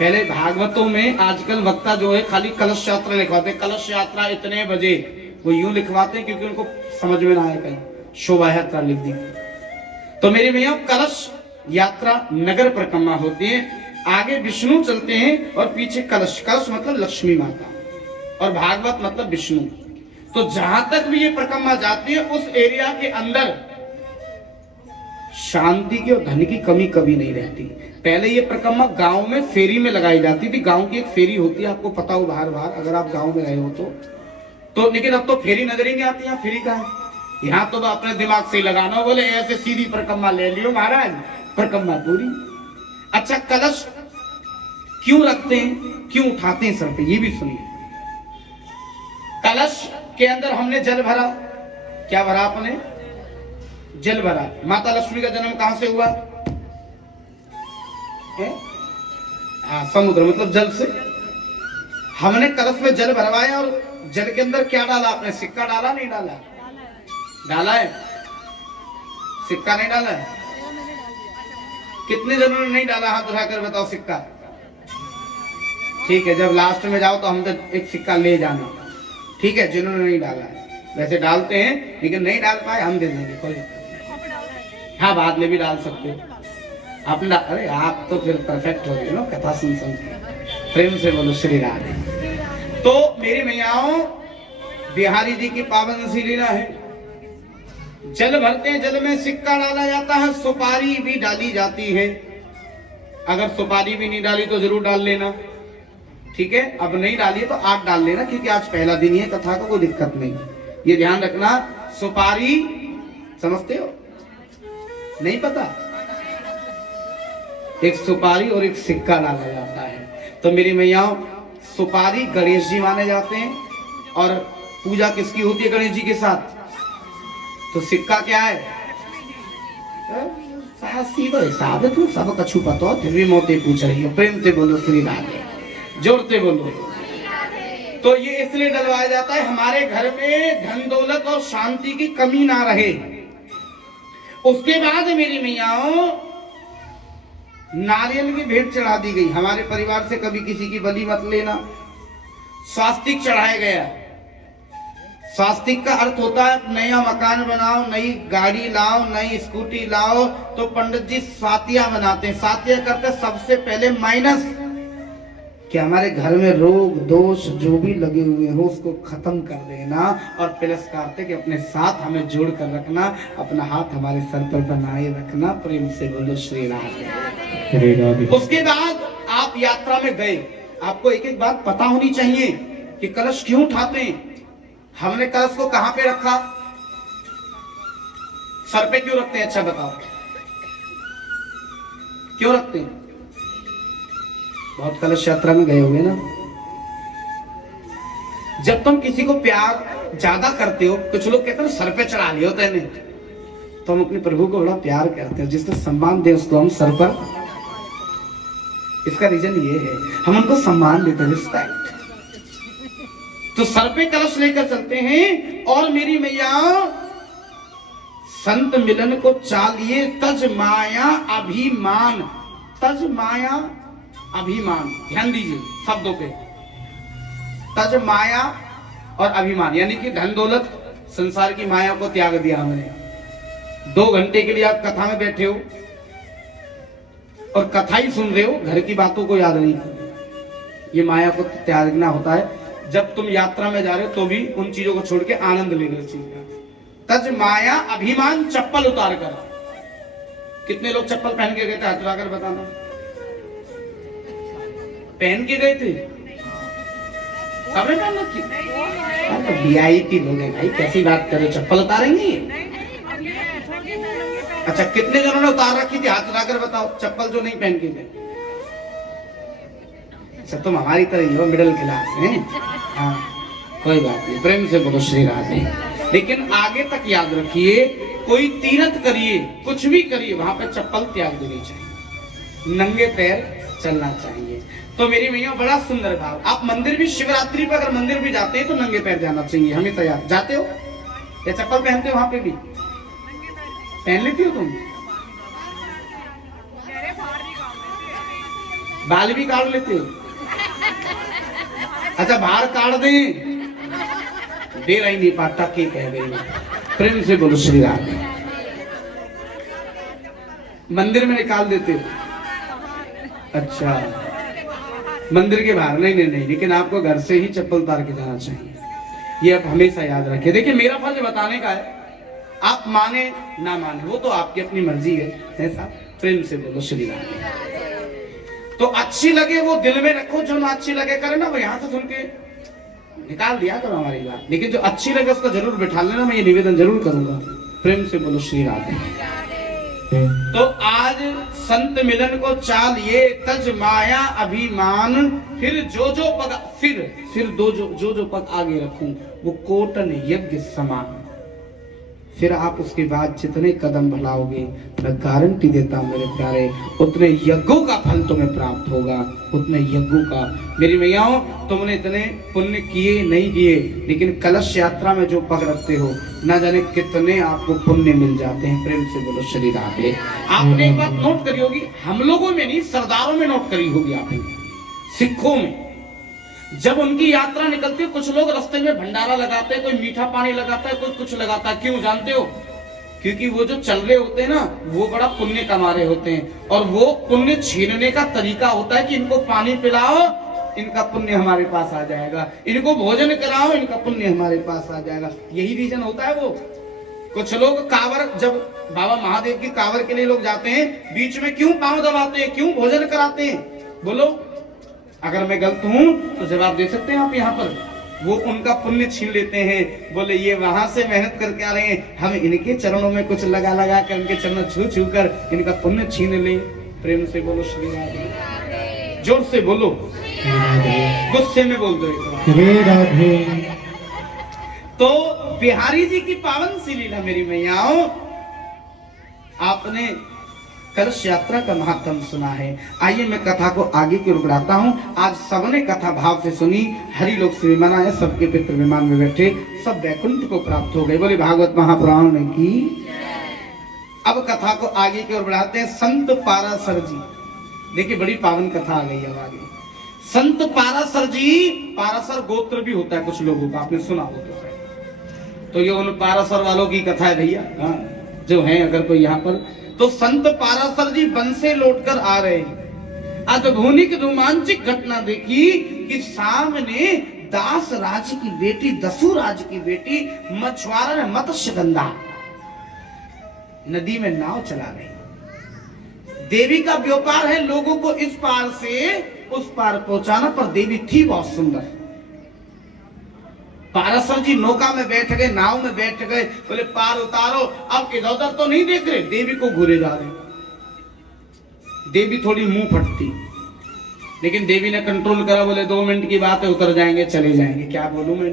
पहले भागवतों में आजकल वक्ता जो है खाली कलश यात्रा लिखवाते, कलश यात्रा इतने बजे, वो यूं लिखवाते हैं क्योंकि उनको समझ में ना आए, कहीं शोभा यात्रा लिख दी। तो मेरे भैया कलश यात्रा नगर परिक्रमा होती है, आगे विष्णु चलते हैं और पीछे कलश, कलश मतलब लक्ष्मी माता और भागवत मतलब विष्णु। तो जहां तक भी ये परिक्रमा जाती है उस एरिया के अंदर शांति की और धन की कमी कभी नहीं रहती। पहले ये परिक्रमा गांव में फेरी में लगाई जाती थी, गांव की एक फेरी होती है, आपको पता हो बाहर बाहर अगर आप गांव में रहे हो तो लेकिन अब तो फेरी नजर ही नहीं आती। यहाँ फेरी का है, यहाँ तो अपने दिमाग से ही लगाना, बोले ऐसे सीधी परिक्रमा ले लियो महाराज, परिक्रमा पूरी। अच्छा कलश क्यों रखते हैं, क्यों उठाते हैं सर पे, ये भी सुनिए। कलश के अंदर हमने जल भरा, क्या भरा आपने, जल भरा। माता लक्ष्मी का जन्म कहां से हुआ है? हाँ समुद्र मतलब जल से। हमने कलश में जल भरवाया और जल के अंदर क्या डाला आपने, सिक्का डाला नहीं डाला, डाला है, सिक्का नहीं डाला है। कितने जनों ने नहीं डाला, हाथ उठाकर बताओ सिक्का। ठीक है, जब लास्ट में जाओ तो हम तो एक सिक्का ले जाना, ठीक है, जिन्होंने नहीं डाला है। वैसे डालते हैं लेकिन नहीं डाल पाए हम दे देंगे, कोई हाँ बाद में भी डाल सकते हो अपना। अरे आप तो फिर परफेक्ट हो गए ना कथा सुन सुन। प्रेम से बोलो श्री राधे। तो मेरी मैयाओं, बिहारी जी की पावन सी लीला है। जल भरते हैं, जल में सिक्का डाला जाता है, सुपारी भी डाली जाती है। अगर सुपारी भी नहीं डाली तो जरूर डाल लेना, ठीक है। अब नहीं डाली तो आप डाल लेना, क्योंकि आज पहला दिन ही है कथा का, कोई दिक्कत नहीं। ये ध्यान रखना, सुपारी समझते हो, नहीं पता, एक सुपारी और एक सिक्का डाला जाता है। तो मेरी मैयाओं, सुपारी गणेश जी माने जाते हैं और पूजा किसकी होती है गणेश जी के साथ, तो सिक्का क्या है, सीधा हिसाब है, तुम सब कछु पता हो फिर भी मोते पूछ रही हो। प्रेम से बोलो श्री राधे, जोड़ते बोलो। तो ये इसलिए डलवाया जाता है हमारे घर में धन दौलत और शांति की कमी ना रहे। उसके बाद मेरी मैयाओं, नारियल की भेंट चढ़ा दी गई। हमारे परिवार से कभी किसी की बलि मत लेना। स्वास्तिक चढ़ाया गया। स्वास्तिक का अर्थ होता है नया मकान बनाओ, नई गाड़ी लाओ, नई स्कूटी लाओ, तो पंडित जी सातिया बनाते हैं। सातिया करते सबसे पहले माइनस कि हमारे घर में रोग दोष जो भी लगे हुए हो उसको खत्म कर देना, और प्लस करते कि अपने साथ हमें जोड़ कर रखना, अपना हाथ हमारे सर पर बनाए रखना। प्रेम से बोलो श्री राधे। उसके बाद आप यात्रा में गए, आपको एक एक बात पता होनी चाहिए कि कलश क्यों उठाते हैं, हमने कलश को कहां पे रखा, सर पे क्यों रखते हैं, अच्छा बताओ क्यों रखते हैं। बहुत कलश यात्रा में गए होंगे ना। जब तुम किसी को प्यार ज्यादा करते हो, कुछ लोग कहते हैं सर पे चढ़ा लिया होता है, तो हम अपने प्रभु को बड़ा प्यार करते हैं, जिसको सम्मान दे उसको हम सर पर। इसका रीजन ये है, हम उनको सम्मान देते हैं, रिस्पेक्ट। तो सर पे कलश लेकर चलते हैं। और मेरी मैया संत मिलन को चालिए तज माया अभिमान। तज माया अभिमान, ध्यान दीजिए शब्दों पे। तज माया और अभिमान यानी कि धन दौलत संसार की माया को त्याग दिया हमने। 2 घंटे के लिए आप कथा में बैठे हो और कथा ही सुन रहे हो, घर की बातों को याद नहीं कर रहे। ये माया को त्यागना होता है। जब तुम यात्रा में जा रहे हो तो भी उन चीजों को छोड़ के आनंद ले रहे हो चीज का। तज माया अभिमान चप्पल उतार कर। कितने लोग चप्पल पहन के गए थे, हाथ उठाकर बताना। पहन के गए थे सबने पहन रखी? तो वीआईपी लोग हैं भाई, कैसी बात कर रहे हो, चप्पल उतारेंगे? अच्छा, कितने जनों ने उतार रखी थी, हाथ उठाकर बताओ, चप्पल जो नहीं पहन के गए। अच्छा, तुम हमारी तरह ही हो, मिडिल क्लास हैं। हाँ, कोई बात नहीं, प्रेम से बोलो श्री राधे। लेकिन आगे तक याद रखिए, कोई तीर्थ करिए, कुछ भी करिए, वहां पर चप्पल त्याग देनी चाहिए, नंगे पैर चलना चाहिए। तो मेरी भैया बड़ा सुंदर भाव। आप मंदिर भी, शिवरात्रि पर अगर मंदिर भी जाते हैं तो नंगे पैर जाना चाहिए, हमेशा याद। जाते हो या चप्पल पहनते हो? वहां पे भी पहन लेती हो तुम? बाल भी काट लेते हो? अच्छा, बाहर काट दें, दे रही नहीं पाटा के कह गई। प्रेम से बोलो श्री राधे। मंदिर में निकाल देते हो? अच्छा, मंदिर के बाहर नहीं नहीं नहीं, लेकिन आपको घर से ही चप्पल उतार के जाना चाहिए, ये आप हमेशा याद रखिए। देखिए, मेरा फर्ज बताने का है, आप माने ना माने वो तो आपकी अपनी मर्जी है, ऐसा। प्रेम से बोलो श्री राधे। तो अच्छी लगे वो दिल में रखो, जो ना अच्छी लगे करे ना वो यहां से सुन के निकाल दिया करो हमारी बात, लेकिन जो अच्छी लगे उसको जरूर बिठा लेना, मैं ये निवेदन जरूर करूंगा। प्रेम से बोलो श्री राधे। तो आज संत मिलन को चालिए तज माया अभिमान। फिर जो जो पग, फिर दो जो पग आगे रखूं वो कोटन यज्ञ समान। फिर आप उसके बाद जितने कदम बढ़ाओगे, मैं गारंटी देता हूं मेरे प्यारे, उतने यज्ञों का फल तुम्हें प्राप्त होगा, उतने यज्ञों का। मेरी मैयाओं, तुमने इतने पुण्य किए नहीं किए, लेकिन कलश यात्रा में जो पग रखते हो, ना जाने कितने आपको पुण्य मिल जाते हैं। प्रेम से बोलो श्री राधे। आपने एक बात नोट करी होगी, हम लोगों में नहीं, सरदारों में नोट करी होगी आपने, सिखों में। जब उनकी यात्रा निकलती है, कुछ लोग रास्ते में भंडारा लगाते हैं, कोई मीठा पानी लगाता है, कोई कुछ लगाता है। क्यों जानते हो? क्योंकि वो जो चल रहे होते हैं ना, वो बड़ा पुण्य कमा रहे होते हैं, और वो पुण्य छीनने का तरीका होता है कि इनको पानी पिलाओ, इनका पुण्य हमारे पास आ जाएगा, इनको भोजन कराओ, इनका पुण्य हमारे पास आ जाएगा। यही रीजन होता है। वो कुछ लोग कांवर, जब बाबा महादेव की कांवर के लिए लोग जाते हैं, बीच में क्यों पांव दबाते हैं, क्यों भोजन कराते हैं? बोलो, अगर मैं गलत हूं तो जवाब दे सकते हैं आप यहाँ पर। वो उनका पुण्य छीन लेते हैं, बोले ये वहां से मेहनत करके आ रहे हैं, हम इनके चरणों में कुछ लगा लगा कर, इनके चरण छू छू कर इनका पुण्य छीन ले। प्रेम से बोलो श्री राधे। जोर से बोलो, गुस्से में बोल दो श्री राधे। तो बिहारी जी की पावन सी लीला मेरी मैयाओं, आपने कलश यात्रा का महत्व सुना है। आइए मैं कथा को आगे की ओर बढ़ाता हूँ। आज सबने कथा भाव से सुनी, हरि लोग से विमान आए, सबके पितृ विमान में बैठे, सब वैकुंठ को प्राप्त हो गए। बोले भागवत महापुराण की। अब कथा को आगे की ओर बढ़ाते हैं। संत पाराशर जी, देखिए बड़ी पावन कथा आ गई अब आगे। संत पाराशर जी, पाराशर गोत्र भी होता है कुछ लोगों का, आपने सुना हो तो ये उन पाराशर वालों की कथा है भैया, जो है अगर कोई यहाँ पर। तो संत पाराशर जी वन से लौटकर आ रहे, अद्भुत रोमांचक घटना देखी कि सामने दास राज की बेटी, दसु राज की बेटी मछुआरा मत्स्यगंधा नदी में नाव चला रही। देवी का व्यापार है लोगों को इस पार से उस पार पहुंचाना, पर देवी थी बहुत सुंदर। पाराशर जी नौका में बैठ गए, नाव में बैठ गए, बोले पार उतारो। अब इधर उधर तो नहीं देख रहे, देवी को घूरे जा रहे। देवी थोड़ी मुंह फटती, लेकिन देवी ने कंट्रोल करा, बोले 2 मिनट की बात है, उतर जाएंगे चले जाएंगे। क्या बोलूं मैं,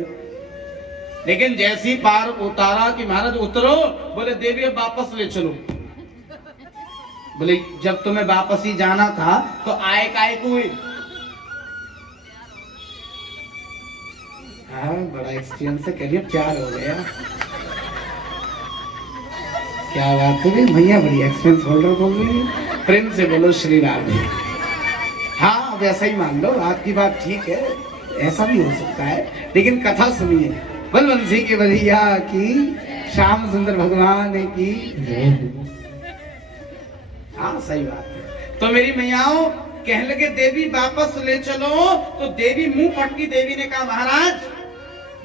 लेकिन जैसी पार उतारा कि महाराज उतरो, बोले देवी अब वापस ले चलो। बोले जब तुम्हें वापस ही जाना था तो आए काय को हुए। हाँ बड़ा एक्सपीरियंस है, करिए 4 हो गया। क्या बात है भैया, बड़ी एक्सपीरियंस होल्डर बोल रही है। प्रेम से बोलो श्री राम। हाँ वैसा ही मान लो, आपकी बात ठीक है, ऐसा भी हो सकता है, लेकिन कथा सुनिए। बलवंशी के भैया की, श्याम सुंदर भगवान की। हाँ सही बात है। तो मेरी मैयाओं कहने लगे देवी वापस ले चलो, तो देवी मुंह पटकी। देवी ने कहा महाराज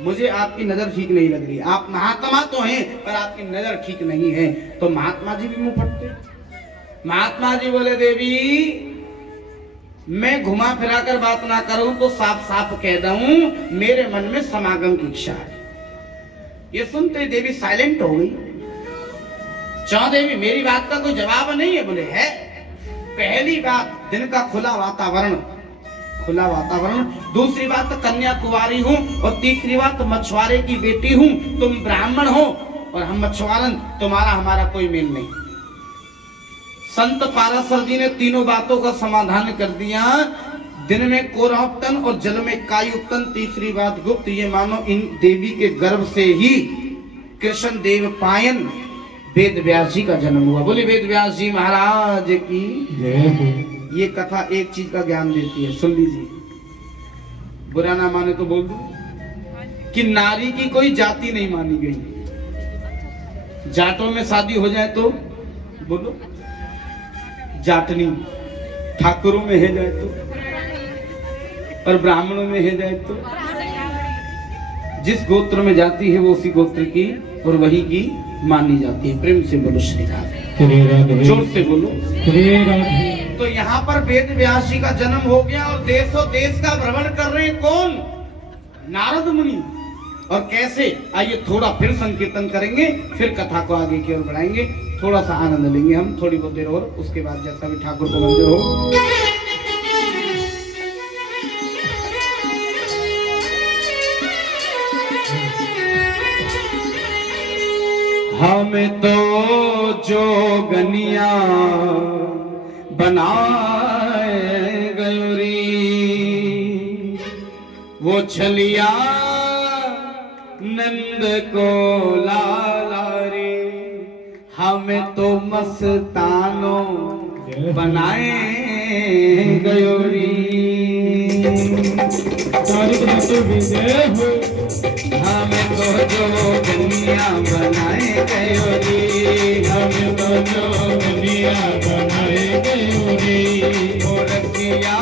मुझे आपकी नजर ठीक नहीं लग रही, आप महात्मा तो हैं पर आपकी नजर ठीक नहीं है। तो महात्मा जी भी मुंह फटते। महात्मा जी बोले देवी मैं घुमा फिरा कर बात ना करूं तो साफ साफ कह दूं, मेरे मन में समागम की इच्छा है। ये सुनते देवी साइलेंट हो गई। चौ देवी मेरी बात का कोई जवाब नहीं है। बोले है। पहली बात दिन का खुला वातावरण, खुला वातावरण। दूसरी बात तो कन्या कुंवारी हूँ, और तीसरी बात तो मछुआरे की बेटी हूँ। तुम ब्राह्मण हो और हम मछुआरन, तुम्हारा हमारा कोई मेल नहीं। संत पाराशर जी ने तीनों बातों का समाधान कर दिया। दिन में कोरहतन और जल में कायुक्तन। तीसरी बात गुप्त, ये मानो इन देवी के गर्भ से ही कृष्ण देव पायन वेद व्यास जी का जन्म हुआ। बोले वेद व्यास जी महाराज की जय। ये कथा एक चीज का ज्ञान देती है, सुन लीजिए, बुरा ना माने तो बोल दो कि नारी की कोई जाति नहीं मानी गई। जाटों में शादी हो जाए तो बोलो जाटनी, ठाकुरों में है जाए तो, और ब्राह्मणों में है जाए तो, जिस गोत्र में जाती है वो उसी गोत्र की और वही की मानी जाती है। प्रेम से बोलो श्री राधे, जोर से बोलो श्री राधे। तो यहाँ पर वेद व्यास जी का जन्म हो गया और देशों देश का भ्रमण कर रहे हैं कौन? नारद मुनि। और कैसे, आइए थोड़ा फिर संकीर्तन करेंगे, फिर कथा को आगे की ओर बढ़ाएंगे। थोड़ा सा आनंद लेंगे हम, थोड़ी बहुत देर और, उसके बाद जैसा भी ठाकुर को मंदिर हो। हमें तो जोगनिया बनाए गयोरी, वो छलिया नंद को लाला रे। हमें तो मस्तानो बनाए गयोरी। हमें तो जोगनिया बनाए गयोरी, हमें तो जोगनिया बनाए गयोरी। वो रसिया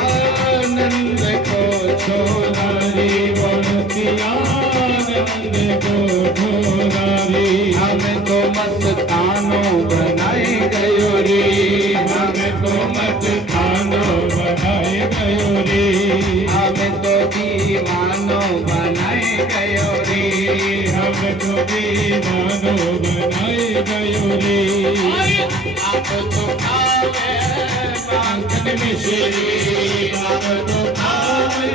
नंद को छोड़ारी, वो रसिया नंद को छोड़ारी। हमें तो मस्तानो बनाए गयोरी, हमें तो मस्तानो बनाए गयोरी। हमें तो दीवानो बनाए गयोरी, हमें तो दीवानो बनाए गयोरी। आप तो खावे माखन मिश्री, आप तो खावे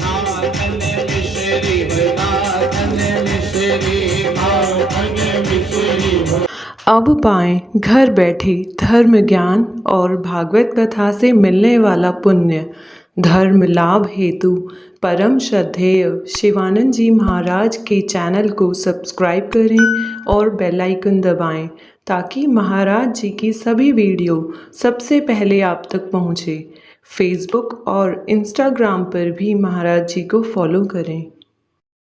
माखन मिश्री, माखन मिश्री, माखन मिश्री। अब पाएं घर बैठे धर्म ज्ञान और भागवत कथा से मिलने वाला पुण्य। धर्म लाभ हेतु परम श्रद्धेय शिवानंद जी महाराज के चैनल को सब्सक्राइब करें और बेल आइकन दबाएं ताकि महाराज जी की सभी वीडियो सबसे पहले आप तक पहुँचे। फेसबुक और इंस्टाग्राम पर भी महाराज जी को फॉलो करें।